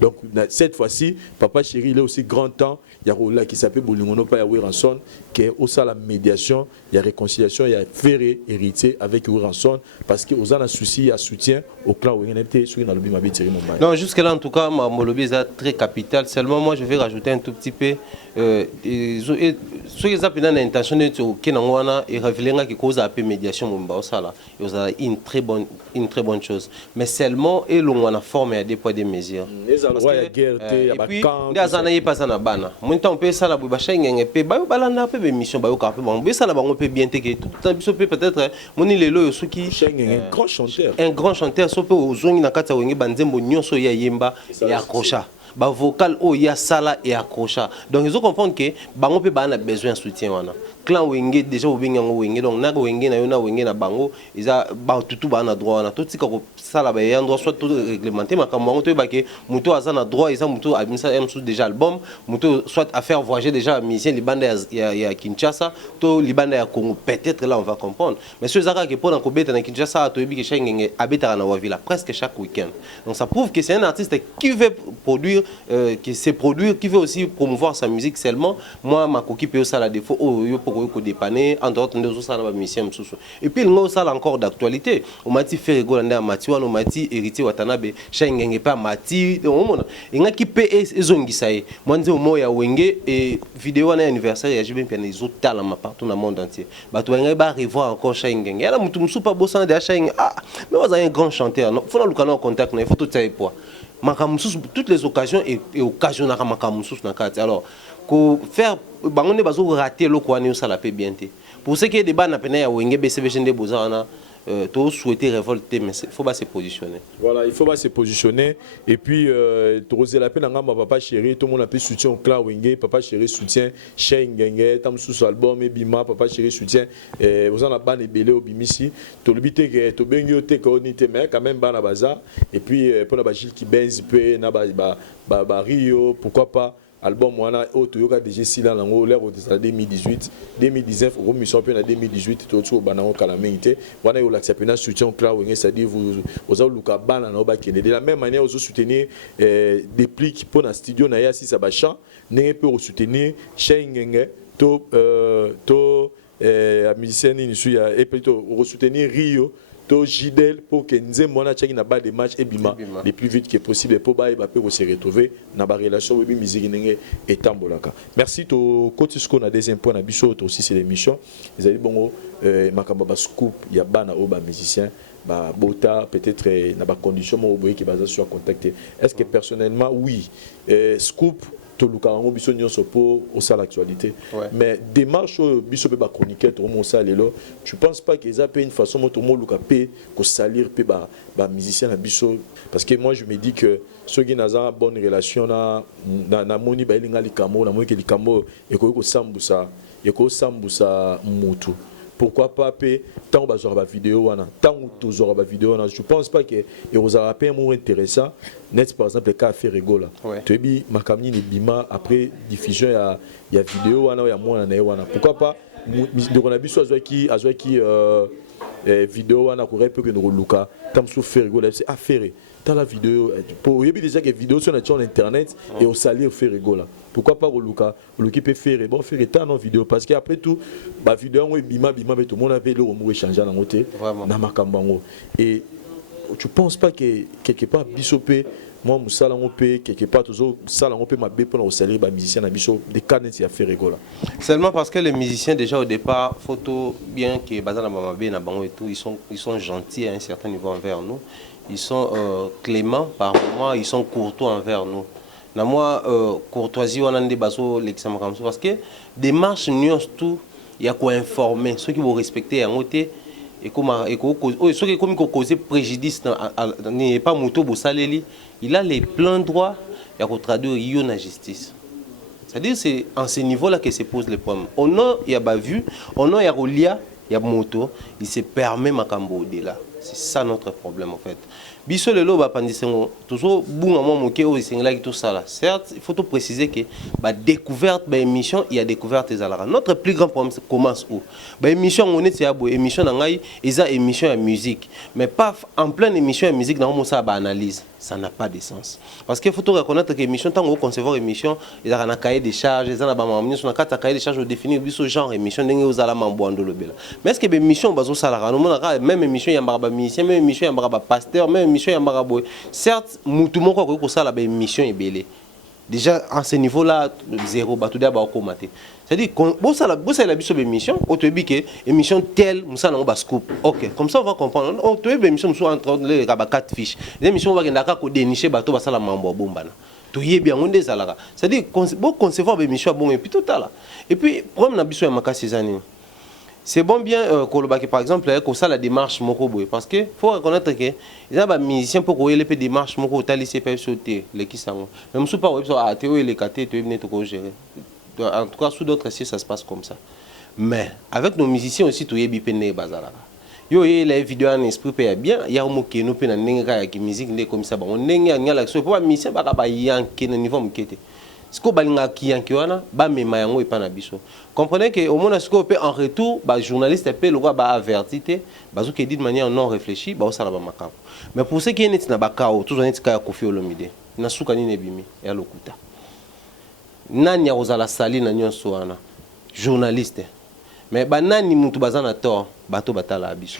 donc cette fois-ci papa chéri il est aussi grand temps il y a là qui s'appelle Bolingono pas Wiranson qui est au sein la médiation il y a réconciliation il y a ferré héritier avec Wiranson parce que aux a un souci il y a soutien au clan Wiranete sur dans le bima betiri mon non jusque là en tout cas mon lobby est très capital seulement moi je vais rajouter un tout petit peu ceux qui ont l'intention de que n'angwana et révéler que cause appel médiation mon ba ça là et vous avez une très bonne chose mais seulement et l'on a formé à des poids des mesures et puis des années passent na bana mon temps peut ça la ba chengenge pe ba balanda pe mission ba ka pe bon ça la ba on peut bien te que tout temps biso peut-être mon lelo ceux qui un grand chanteur so pe ozongi na kata wengi banzembo nyonso ya yemba ya accrocha ba vocal o ya sala et accrocha donc ils ont comprendre que bango pe ba na besoin de soutien wana clan wenge déjà obenga ngo wenge donc na wenge na yo na wenge na bango isa ba tutu ba na droit na tout tika ko sala ba ya droit soit tout réglementé makambo ngo to ba ke muto aza na droit isa muto abimisa sous déjà album muto soit à faire voyager déjà musicien libanda ya Kinshasa to libanda ya Congo peut-être là on va comprendre mais ceux zaka que pour ko beta na Kinshasa to ebi ke shengenge abeta na wavila presque chaque week-end donc ça prouve que c'est un artiste qui veut produire qui sait produire qui veut aussi promouvoir sa musique seulement moi ma coquille peut ça la défaut pour dépanner en dehors de ça la mission et puis il ça encore d'actualité on m'a dit faire rigoler à Mathieu on m'a dit héritier Watanabe shengenge pas Mathieu on il a qui peut ezongi ça moi nze mo ya wenge et vidéo na anniversaire ya jibin piano les autres talents partout dans le monde entier ba to nga ba revoir encore shengenge là mutu musupa bossa de shengenge ah mais vous avez un grand chanteur faut na lukana en contact il faut tout ça et poids toutes les occasions et occasionnent à makamusus na carte alors ko faire bangonde bazo rater le quoi ne ça la paix bien pour ce qui est débat na pena ya wenge BCBG de bozana to souhaiter révolter mais il faut pas se positionner voilà il faut pas se positionner et puis to la peine ngamba papa chéri tout le monde a pu soutien au clan wenge papa chéri soutien shengenge tam sous album et bima papa chéri soutien vous en a ban ebele au bimisi to le bité que to bengi te ko ni te mais quand même bana baza et puis pour la Gilles qui benz pe na ba Rio pourquoi pas album wana o toyoka déjà si là ngo l'air au 2018 2019 au mission pe na 2018 to tu bana ngo kala mengite wana yo l'accepter soutien cloud wenge c'est-à-dire vous luka bana na ba kende de la même manière vous soutenir des plis pour na studio na ya si ça ba chant ne peut soutenir shengenge to a musicien ni suya et plutôt soutenir Rio to Gidel pour que nous ayons na bas des matchs et bima le plus vite que possible pour ba se retrouver na ba relation with musique et tambolaka. Merci to Kotisco na deuxième point na biso aussi c'est l'émission. Ils allaient bongo makamba ba scoop ya bana o ba musicien ba bota peut-être na ba condition mo boye qui base sur contacter. Est-ce que personnellement oui scoop to lukarango biso nyonso pour au ça l'actualité mais démarche biso be ba chroniqueur to mo ça lelo je pense pas qu'ils appellent une façon to mo luka pe ko salir pe ba musicien na biso parce que moi je me dis que ceux qui n'ont bonne relation na moni ba elinga likamo na mo ke likamo e ko sambusa mutu pourquoi pas tant bazora ba vidéo wana tant tozora ba vidéo wana je pense pas que et vous aura pas un intéressant net par exemple cas fait rigola tu bi makamni ni bima après diffusion ya vidéo wana ya mwana na wana pourquoi pas de on a biso azwaki vidéo wana ko repé que nous luka tam sou faire rigola c'est affaire dans la vidéo pour y a déjà que vidéo sur internet et au salir fait rigola pourquoi pas au Luka qui peut faire bon faire tant en vidéo parce que après tout ba vidéo on bima mais tout le monde avait le remou échanger dans côté na makambango et tu penses pas que quelque part bisopé moi musala ngopé quelque part toujours sala ngopé mabé pour au salir ba musicien na biso des canettes a fait rigola seulement parce que les musiciens déjà au départ photo bien que bazana mabé na bango et tout ils sont gentils à un certain niveau envers nous. Ils sont cléments par moment, ils sont courtois envers nous. Na moi courtoisie on a des bateaux l'examen comme ça parce que démarche nuance tout, il y a quoi informer ceux qui vont respecter en côté et comment ceux qui comme causer préjudice n'est pas moto bosaleli, il a les pleins droits il y a qu'on traduire il y a justice. C'est-à-dire c'est en ce niveau là que se pose les problèmes. On a il y a pas vu, on a il y a moto, il se permet makambo au-delà. C'est ça notre problème en fait. biso lelo ba pandisengo toujours bunga mo moké o singla ki tout ça là. Certes, il faut tout préciser que ba découverte ba émission, il y a découverte des alara. Notre plus grand problème commence où? Ba émission on est ya bo émission na ngai, eza émission ya musique. Mais pas en pleine émission ya musique na mo ça ba analyse. Ça n'a pas de sens. Parce qu'il faut tout reconnaître que l'émission, tant qu'on concevoir l'émission, il y a un cahier des charges, il y a un cahier des charges, on définit ce genre d'émission, mais est-ce que l'émission, même émission, il y a un musicien, même émission, il y a un pasteur, même émission, il y a un certes, tout le monde a ça, l'émission est belle. Déjà, à ce niveau-là, zéro, tout d'abord, c'est-à-dire, si vous avez une émission, vous avez une émission telle, vous avez un scoop. Ok, comme ça, on va comprendre. Vous avez une émission, vous avez 4 fiches. L'émission, vous avez dénicher, vous avez un mambo. C'est-à-dire, vous concevoir une émission, et puis tout à l'heure. Et puis, problème, c'est bon bien que par exemple que ça la démarche mokoboy parce que faut reconnaître que il y a des musiciens pour que les démarches moko talisé peut sauter les qui sont même sous pas à théo et les caté tu venir te gérer en tout cas sous d'autres si ça se passe comme ça mais avec nos musiciens aussi tu y bipene bazala yo y les vidéos en esprit peut bien il y a mo que nous pe na ninga ya musique ndé comme ça bon ninga ngala so pour musicien ba ba yanke na niveau mkete. Ce que balinga kiyankiwana ba mema yango epa na biso. Comprenez que au moins ce qu'on peut en retour ba journaliste peut le roi ba avertité bazo qui dit de manière non réfléchie ba osala ba makabo. Mais pour ceux qui est na ba kao toujours net ka Koffi Olomide na suka ni nebimi ya lokuta. Nani ya ozala sali na nyonso wana journaliste. Mais ba nani mutu bazana tort bato batala biso.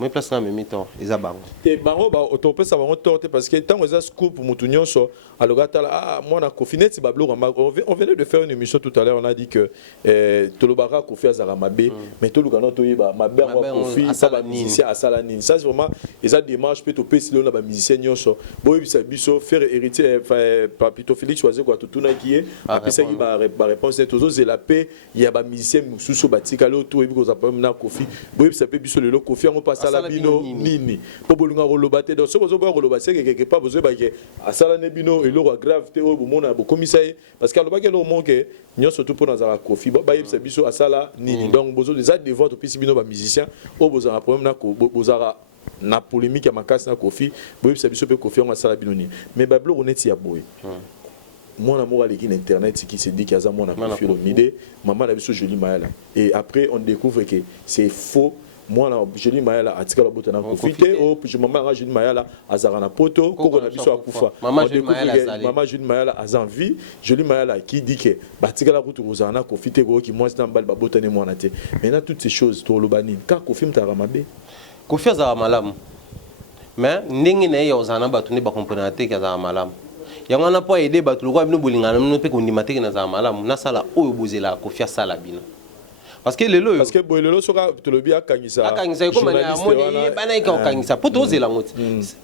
Moi place na memi temps eza bango et bango ba autopesa bango torte parce que tant eza scoop pour mutu nyonso alogata ah moi na Koffi net ba blog on venait de faire une émission tout à l'heure on a dit que tolobara Koffi azara mabe mais tolugana toyeba mabe Koffi ça ba musicien asala nini ça c'est vraiment eza démarche peut topesi lona ba musicien nyonso boy bisa biso faire héritier papito Félix choisir quoi tout na qui est après ça qui ba réponse tozo zela paix il y a ba musicien mususu batika lo to ebi ko za na Koffi boy bisa pe biso le Koffi on passe la bino nini po bolunga rolobate donc ce que vous rolobate quelque part besoin ba que asala ne bino et le gravité au mona bo commissaire parce que alobaki le manque nyo surtout pour dans la Koffi ba yebisa biso asala nini donc besoin des aides de vote puis bino ba musicien au besoin un problème na ko bozara na polémique ya makasi na Koffi bo yebisa biso pe Koffi on asala bino ni mais ba blog on est ya boy moi amour avec internet qui se dit qu'il y a mon Koffi Olomide maman la biso Jolie Mayala et après on découvre que c'est faux. Moi, Jolie Mayala a tiré la botte dans Koffi. Je m'en Jolie Mayala a Zarana Poto, Koko Nabiso Akoufa. Maman Jolie Mayala a Zanvi. Jolie Mayala qui dit que Batika la route Rosana, Koffi Tego qui moi c'est un bal babotane moi naté. Maintenant toutes ces choses, tout le bani. Car Koffi m'taramabe. Koffi a malam. Mais n'engi na yozana batuni ba comprendre que a malam. Yango na pas aider batu ko bino bolingana no pe ko ndimate na za malam. Na sala oyo bozela Koffi sala bino. Parce que le parce que le soka to le bia kangisa comme on bana ka kangisa pour doser la moto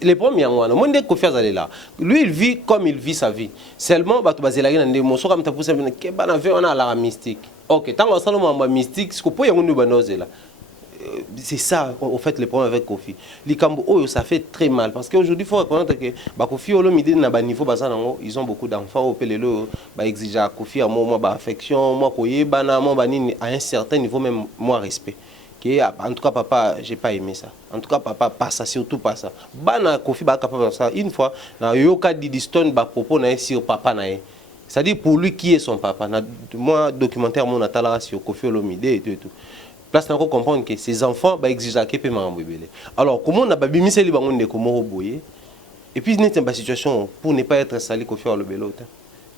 les premiers wana monde Koffi là lui il vit comme il vit sa vie seulement ba to bazela na ndemo soka mtapusa ke bana ve on a la mystique OK tant on sala mo mystique ce ko po yango ndo banozela c'est ça en fait le problème avec Koffi likambo oyo ça fait très mal parce qu'aujourd'hui il faut reconnaître que ba Koffi Olomide na ba niveau bazana ils ont beaucoup d'enfants au pelelo ba exiger à Koffi à moi ba affection moi koyeba na moi ba nini à un certain niveau même moi respect que en tout cas papa j'ai pas aimé ça en tout cas papa pas ça surtout pas ça bana Koffi ba capable ça une fois na yoka Didiston ba propos na sur papa na c'est-à-dire pour lui qui est son papa moi documentaire mon atala sur Koffi Olomide et tout place n'a pas comprendre que ces enfants ba exigent à kepe marambebele alors comment on a ba bimiseli bango ndeko moko boye et puis n'est pas situation pour ne pas être sali Koffi Olomide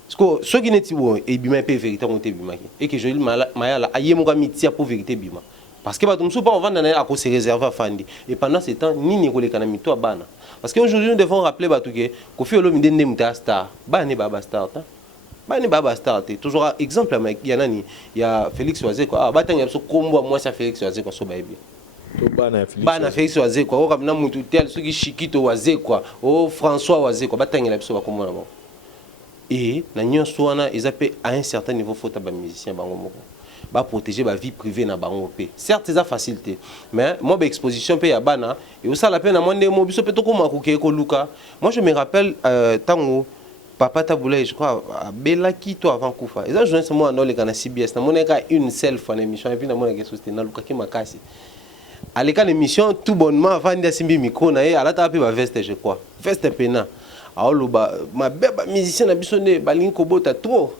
parce que ceux qui n'étaient bon et bima pe vérité on te bima et que Jolie Mayala aye mo mitia pour vérité bima parce que ba tumso pas on va à cause se réserver à Fandi et pendant ce temps nini ko le kana mito bana parce que aujourd'hui nous devons rappeler ba tout que Koffi Olomide ndé muta star ba ne baba star bani baba star toujours exemple il y a nani il y a Félix Oazé quoi batanga so kombo moi ça Félix Oazé quoi so baby to bana Félix Oazé quoi o kamna mutu tel so ki Chikito Oazé quoi o François Oazé quoi batanga la biso ba kombo na bon et na nyonso wana ezapé à un certain niveau faut ta ba musicien bango moko ba protéger ba vie privée na bango pe certes ça facilité mais moi ba exposition pe ya bana et ça la peine à monde mo biso pe to ko makuke ko luka moi je me rappelle tango Papa Taboulé, je crois, à Belaki, toi, avant Koufa. Et ça, je me suis dit, moi, dans les canaux CBS, je une seule fois l'émission, et puis, je me suis dit, je à l'école l'émission tout bonnement avant de simbi micro na ala ta pe ba veste je crois veste pena aolo ba ma beba musicien na bisone balinko bota trop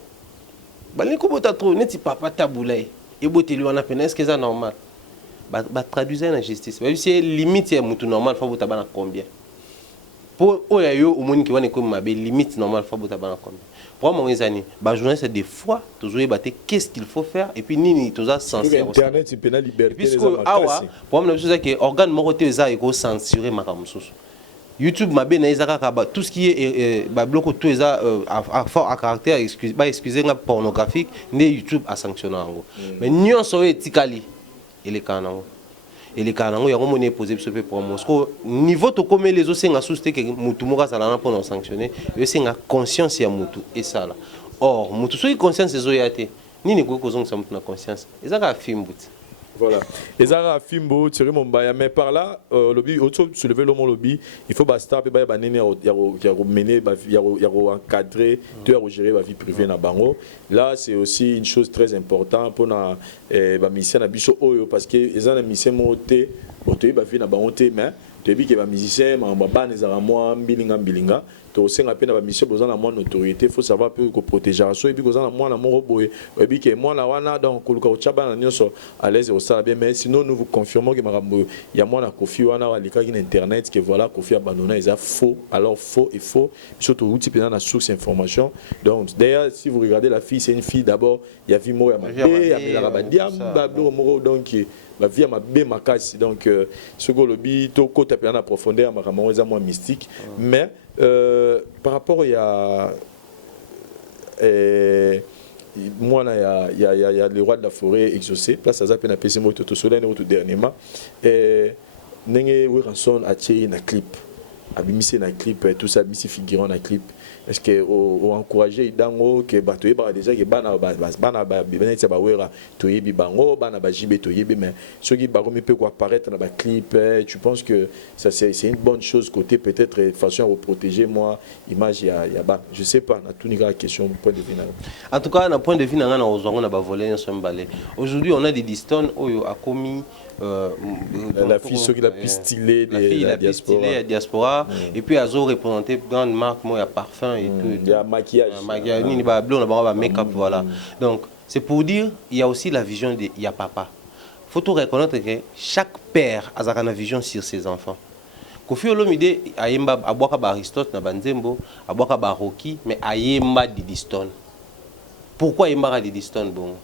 neti papa taboulay et boté lui on a pena est-ce que c'est normal ba traduire la justice mais c'est limite ya mutu normal faut bota bana combien pour oyayo au monde qui va comme ma limite normal faut bota bana combien pour moi mes amis ba journaliste des fois toujours bater qu'est-ce qu'il faut faire et puis nini toza sincère internet c'est pénal liberté puisque awa pour moi c'est que organe moroté za ego censurer makamususu YouTube m'a bien tout ce qui est bloqué tout ça fort à caractère excusez pornographique né YouTube a sanctionné mais nous sommes éthiquement et les canaux il y a un monnaie posé sur le promo niveau to comme les autres c'est un souci que mutu moka salana pour nous sanctionner c'est une conscience ya mutu et ça là or mutu so conscience c'est zoyate ni ne ko kozong sa mutu na conscience et ça ka film but. Voilà. Et ça a Fimbo, Thierry Mombaya, mais par là, lobby, auto soulever le mot lobby, il faut basta, il y a mener, il y a encadrer, tu as gérer la vie privée na bango. Là, c'est aussi une chose très importante pour na mission na biso oyo parce que les gens mission monter, monter ba vie na bango te mais tu dis que les musiciens, les ban les aramois, bilinga. Aussi on appelle la mission besoin de moins autorité faut savoir peu que protéger et puis besoin de moins la mon boy et puis que moi la wana donc koluka uchaba na nyoso à l'aise au ça bien mais sinon nous vous confirmons que marambo il y a moins la Kofi wana walika sur internet que voilà Kofi abandonné ils a faux alors faux et faux surtout outil pendant la source information donc d'ailleurs si vous regardez la fille c'est une fille d'abord il y a Vimo ya mabé ya rabandia bablo moro donc la vie ma bé ma casse donc ce que le bi to côté pendant la profondeur marambo ils a moins mystique mais par rapport il y a moi il y a le roi de la forêt exaucé place à zappé na PC moi tout soleil tout dernièrement nenge Ranson a tiré un clip abimissé na clip tout ça bisi figurant na clip est-ce que o encourager dango que bato yeba déjà que bana benetsa ba wera to yebi bango bana ba jibe to yebi mais ce qui ba comme peut apparaître dans ba clip tu penses que ça c'est une bonne chose côté peut-être façon à protéger moi image ya ba je sais pas na tout la question point de vue en tout cas na point de vue na ozongo na ba voler en sombalé aujourd'hui on a des Diston oyo a commis la fille ceux qui la pistillé de la diaspora et puis azo représenté grande marque moi ya parfum et tout il y a maquillage ni ba bleu na ba make-up voilà donc c'est pour dire il y a aussi la vision de il y a papa faut tout reconnaître que chaque père a sa vision sur ses enfants Kofi Olomide ayemba aboka ba Aristote na banzembo aboka ba Rocky mais ayemba di Diston pourquoi ayemba di Diston bon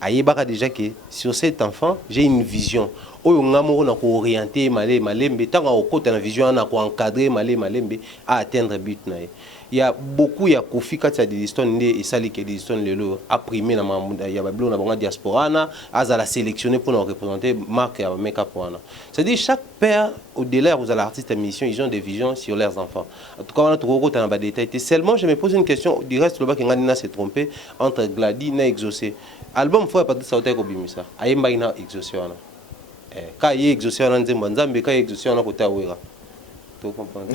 ayebaka déjà que sur cet enfant j'ai une vision oyo ngamoro na ko orienter malembe tanga okota na vision na ko encadrer malembe à atteindre but na il y a beaucoup ya Kofi kati de Diston ndé et sali que Diston lelo a primé na mamunda ya bablo na bango diaspora na azala sélectionné pour nous représenter marque ya make-up wana c'est-à-dire chaque père au-delà aux artistes à mission ils ont des visions sur leurs enfants en tout cas on a trop dans ba détail seulement je me pose une question du reste le bas qui ngani na s'est trompé entre Glady na exaucé album faut pas de sauter ko bimisa ayemba ina exaucé wana ka ye exaucé wana nzembo nzambe ka exaucé wana ko tawera to comprendre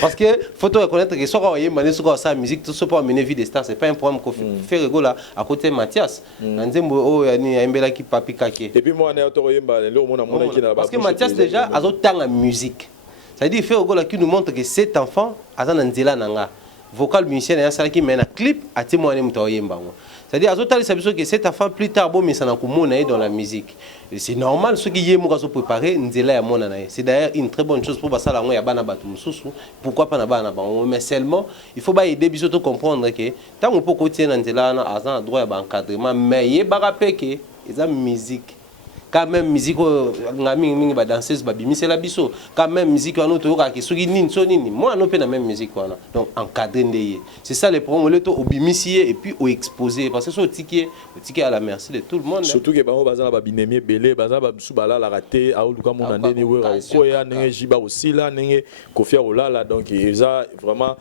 parce que faut te reconnaître que soit ayemba ne soit sa musique tout ça pour amener vie des stars c'est pas un problème qu'on fait rigola à côté Mathias nzembo o yani ayembela ki papi kake et puis moi na to ayemba le mona qui na parce que Mathias déjà azotanga musique ça veut dire fait rigola qui nous montre que cet enfant azana nzela nanga vocal musicien ya sala qui mène un clip à témoigner muto ayemba c'est-à-dire que cet enfant plus tard bon mais ça n'a qu'au dans la musique c'est normal ceux qui y est préparé nzela ya mona nae c'est d'ailleurs une très bonne chose pour passer la ya bana batu mususu pourquoi pas na bana bango mais seulement il faut pas aider biso to comprendre que tant on peut continuer nzela na azan droit ya encadrement mais y ba que ils ont musique quand même musique ngami ba danseuse ba bimise la biso quand même musique wana to ka ki soki nini so nini moi no pe na même musique wana donc encadrer ndeye c'est ça le problème le to obimisi et puis au exposer parce que so ticket à la merci de tout le monde surtout que bango bazana ba binemi belé bazana ba bisu bala la raté a luka mona ndeni wera ko ya nenge jiba aussi là nenge Kofi olala donc ils a vraiment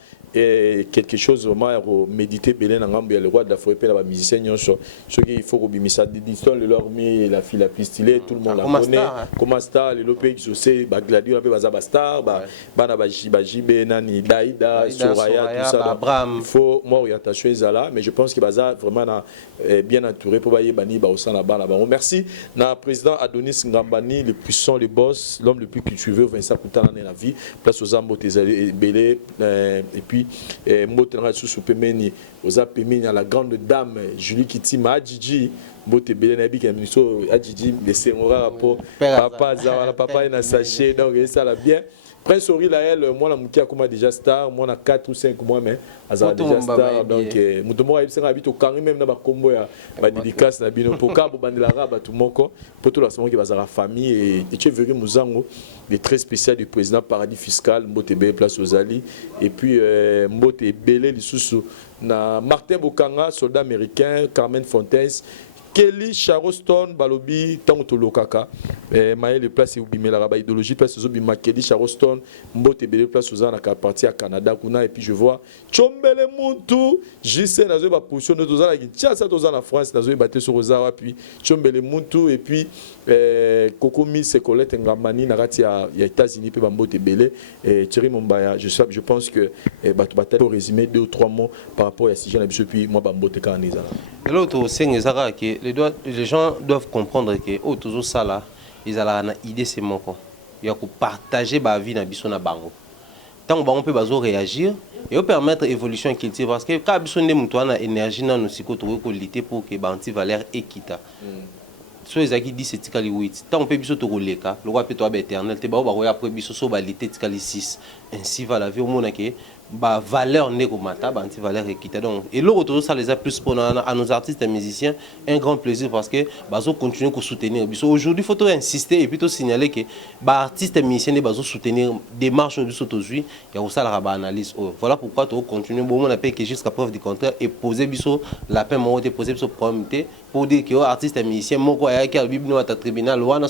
quelque chose vraiment à méditer belé na ngambo ya le roi de la forêt pe na ba musicien nyonso ce qu'il faut ko bimisa Didison le lormi la fille la pistolée tout le monde la connaît comme star le pays qui se ba gladio pe baza ba star ba na ba jibe nani Daïda Soraya tout ça il faut moi orientation ezala mais je pense que baza vraiment bien entouré pour ba yebani ba osana ba na ba merci na président Adonis Ngambani le puissant le boss l'homme le plus cultivé Vincent Koutana dans la vie place aux ambo belé et puis Motera sous Pemeni aux Apemeni à la grande dame Julie Kitima Adjiji Bote belé na bi kamiso Adjiji de Senora pour papa za papa ina sachet donc ça la bien Prince Ori là elle moi la mukia comme déjà star moi na 4 ou 5 mois mais azala déjà star donc mutomo ibse ngabito kangi même na ba kombo ya ba dédicace na bino pour ka bo bandela raba tout moko pour tout la semon qui bazala famille et tu verrais muzango des très spécial du président paradis fiscal Mbote Belé place aux Ali et puis Mbote Belé lisusu na Martin Bokanga soldat américain Carmen Fontaine Kelly Charleston Balobi Tanto Lokaka Maël le place où bimela raba idéologie place aux bima Kelly Charleston Mbote Belé place aux na partie à Canada kuna et puis je vois Chombele Muntu JC nazo ba position de toza la Kinshasa toza na France nazo battre sur Rosawa puis Chombele Muntu et puis Kokomi Sekolette Ngamani nakati ya États-Unis pe Mbote Belé et Thierry Mombaya je pense que bataille pour résumer 2 ou 3 mots par rapport à Sijan Abiso puis moi Mbote Kaneza l'autre c'est Ngezara que les gens doivent comprendre que toujours ça là ils ont une idée c'est mon quoi il y a que partager ma vie na biso na bango tant on peut bazo réagir et permettre évolution culture parce que quand biso ne muto na énergie na nous siko to ko lutter pour que banti valeur équita so ezaki 17 tikali 8 tant on peut biso to koleka le roi peut to ba éternel te ba ba après biso so ba lutter tikali 6 ainsi va la vie au monde que ba valeur négomata ba anti valeur équité donc et le retour ça les a plus pour à nos artistes et musiciens un grand plaisir parce que bazo continuer à soutenir aujourd'hui faut insister et plutôt signaler que ba artistes et musiciens bazo soutenir démarche aujourd'hui il y a ça la ba analyse voilà pourquoi tu continuer bon on appelle que jusqu'à preuve du contraire et poser biso la peine moi poser biso problème pour dire que artistes et musiciens mon quoi ya ki bible no ta tribunal wana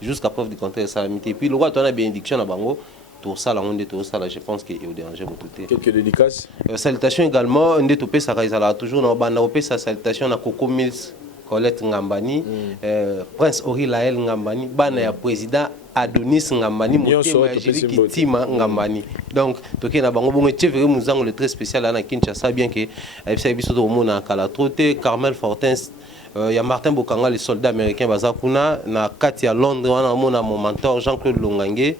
jusqu'à preuve du contraire ça et puis le roi tu as bénédiction à bango tout ça là je pense qu'il est au danger beaucoup. Quelques dédicaces. Salutations également on est topé ça là toujours dans banda opé sa salutation na Coco Mills Colette Ngambani Prince Ori Lael Ngambani bana ya président Adonis Ngambani motema ya Julie Kitima Ngambani donc toké na bango bongo tchevere muzango le très spécial là na Kinshasa bien que ça biso to mona kala troté Carmel Fortens il y a Martin Bokanga, les soldats américains, Bazakuna, na Katia Londres, on a mon mentor Jean-Claude Longangue,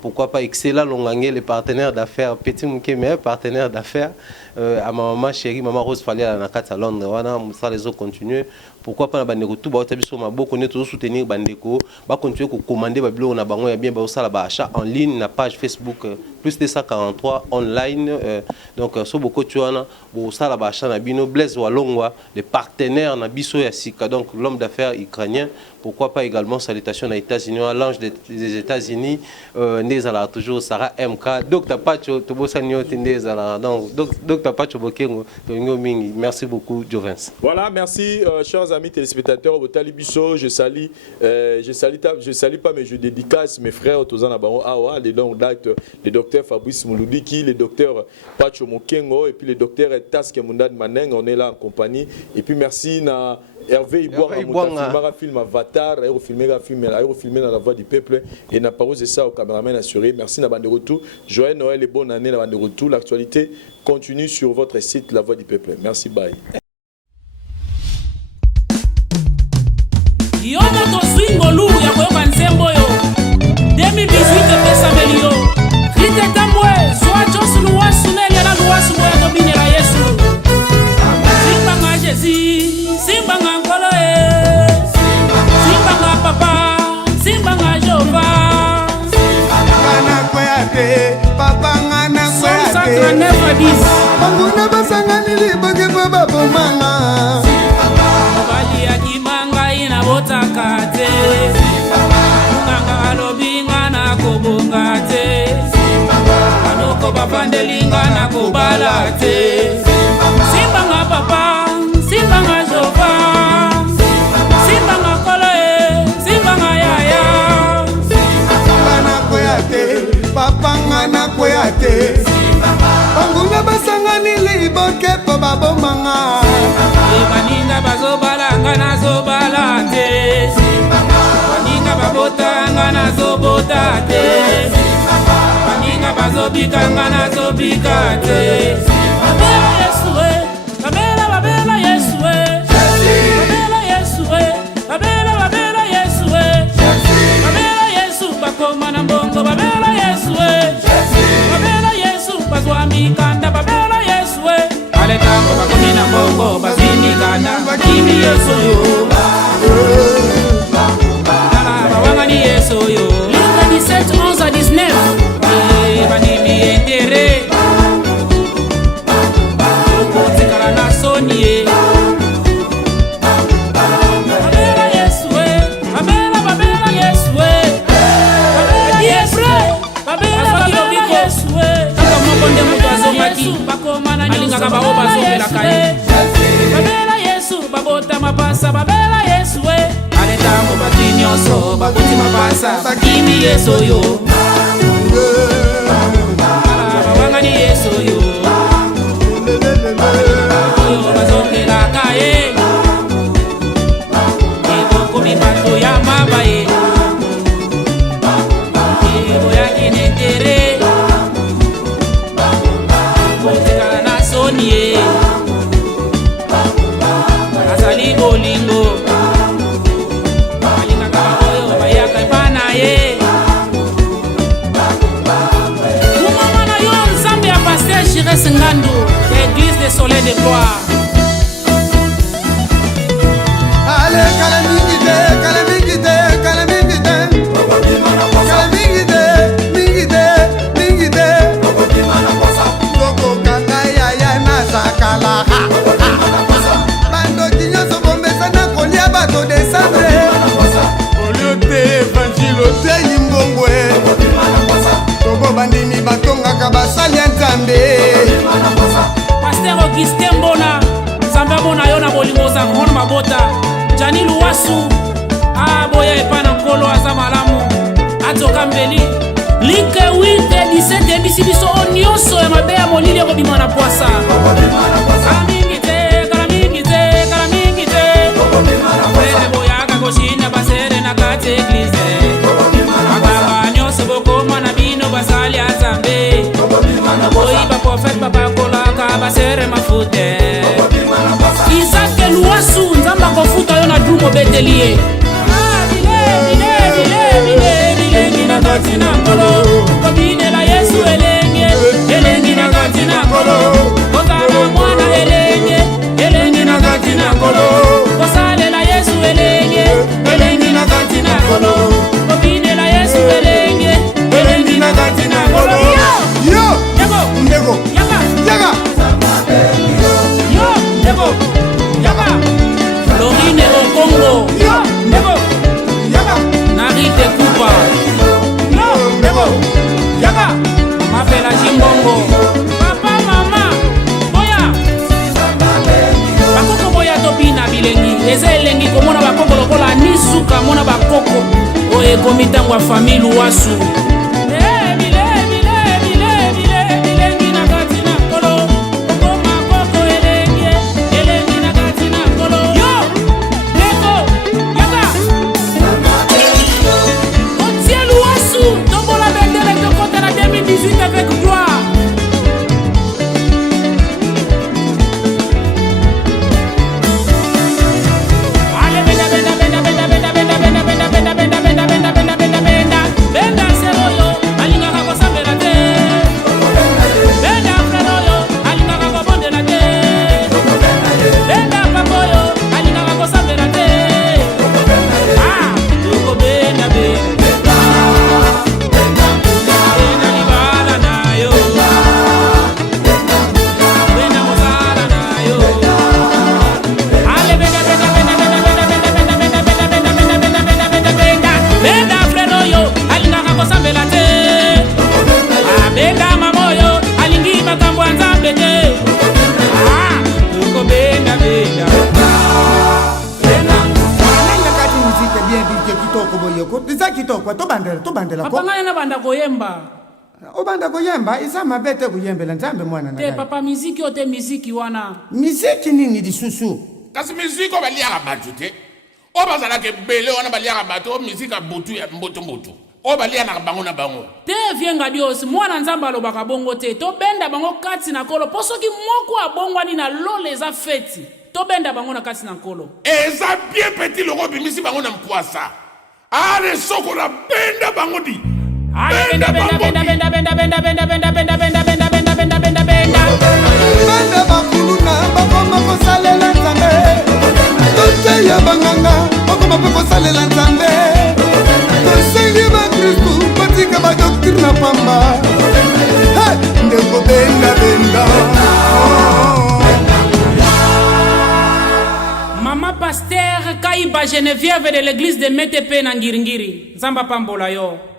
pourquoi pas excellent Longangue, les partenaires d'affaires, Petit Mouké, mais partenaires d'affaires, à ma maman chérie, maman Rose Fallé, à Katia Londres, on ça les autres continuer. Pourquoi pas Bandeko tout connaît toujours soutenir Bandeko, va continuer à commander Babylon, on a bango bien ça là achat en ligne, na page Facebook plus de 143 online donc so beaucoup tu as ça là achat na bino Blaise Walongwa les partenaires na biso ya sika donc l'homme d'affaires ukrainien pourquoi pas également salutations aux États-Unis à l'ange des États-Unis Nezala toujours Sarah MK Dr Pacho Tobosanyo Tendezala donc Dr Pacho Bokengo mingi merci beaucoup Jovens. Voilà merci chers amis téléspectateurs au Talibiso je salue pas mais je dédicace mes frères Tozana Baron Awa les longues dates le docteur Fabrice Mouloudiki le docteur Pacho Mokengo et puis le docteur Taske Mundad Maneng on est là en compagnie et puis merci na Hervé Iboanga film Avatar filmé dans la voix du peuple et n'a pas osé ça au caméraman assuré merci na bande de retour joyeux Noël et bonne année na bande de retour l'actualité continue sur votre site La Voix du Peuple merci bye. Yo moto swingo lu ya koyoka nsembo yo 2018 pesa melio rite tambwe soa josulu wasunele na luwasu moya dobinela Yesu simba nga Jésus simba nga ngolo simba nga papa simba nga Jehova simba nga kwete papa nga na kwete banguna basanga nili boge baba liboke po babomanga baninga bazobalanga nazobala te baninga babotanga nazobota te baninga bazobikanga nazobika te babela Yesu babela babela Yesu babela Yesu babela babela Yesu babela Yesu bakoma na mbongo babela Yesu babela Yesu bazwami kanda babela Yesu ale tango bakomi na mbongo bazini kanda bakimi Yesu yo bawangani Yesu yo Luc 17 11 à 19 banimi entere okotikala na sonie babela Yesu babela babela Yesu babela Yesu babela babela Yesu kaka moko nde moto azongaki alingaka bao bazongelaka ye babela Yesu babota mapasa babela Yesu ale ntango bazwi nyonso baboti mapasa bakimi Yesu yo bawangani Yesu yo oyo bazongelaka ye ebokomi bato ya maba ye eboyaki netere okotikala na soni ye azali bolingo alingaka baoyo bayaka epa na ye kumama na yo nzambe ya paster Jires Ngandu église des soleils de gloire ale kala mingi te kala mingi te kala mingi te kala mingi te mingi te mingi te toko kanga ya ya na sakala bando kinyoso bombesana kolia bato desambre olio te evangile te yimbongwe tobo bandimi batongaka basali ya nzambe paster Augustin Mbona nzambe abona yo na bolingo za grande mabota Jani Luwasu aboya epa na nkolo aza malamu atoka mbeli Luc 8 17 ebisi biso o nyonso ya mabe ya molili ekobima na pwasa kala mingi te kala mingi te kala mingi te frere boyaka koshinda basere na kati eglize bakaba nyonso bokoma na bino basali ya nzambe boyi baprofete babakolaka basere mafute Isaac Luwasu nzambe akofuta yo na drumo betelie bilengi na kati na nkolo kobinela Yesu elengi na kati na nkolo kozala mwana elengi na kati na nkolo kosalela Yesu elengi na kati na nkolo kobinela Yesu elengi na kati na nkolo yo ndeko yaka yo ndeko yaka Lorine Okongo yo ndeko Narite Kupa yo ndeko yaka mapela Jimbongo papa mama boya bakoko boya tobina bilengi eza elengi komona bakoko lokola nisuka mona bakoko oyo ekomi ntango ya famille Luwasu bilengi na kati na nkolo okoma koko elengi na kati na nkolo yo ndeko yaka otie Luwasu tombola bendele tokota na 2018 avec gloire kitoko boyoko eza kitoko tobandela apangana na banda koyemba obanda kuyemba izama bete kuyembela nzambe mwana na te papa miziki o te miziki wana miziki nini lisusu kasi miziki obaliaka bato te o bazalaka ebele wana baliaka bato o miziki abutu ya mbutumbutu o baliaka bango na bango te vienga dios mwana nzambe alobaka bongo te tobenda bango kati na nkolo mpo soki moko abongwani na lole eza feti tobenda bango na kati na nkolo eza bien petit loko bimisi bango na mkwasa ale soko na benda bango di benda bakuluna bakoma kosalela nzambe toteya banganga bakoma mpe kosalela nzambe tosengi bakristu batika badoktrine na pamba ndeko benda Mama Pasteur Kaiba Geneviève de l'église de Metepe na Ngiringiri. Zamba pambola yo.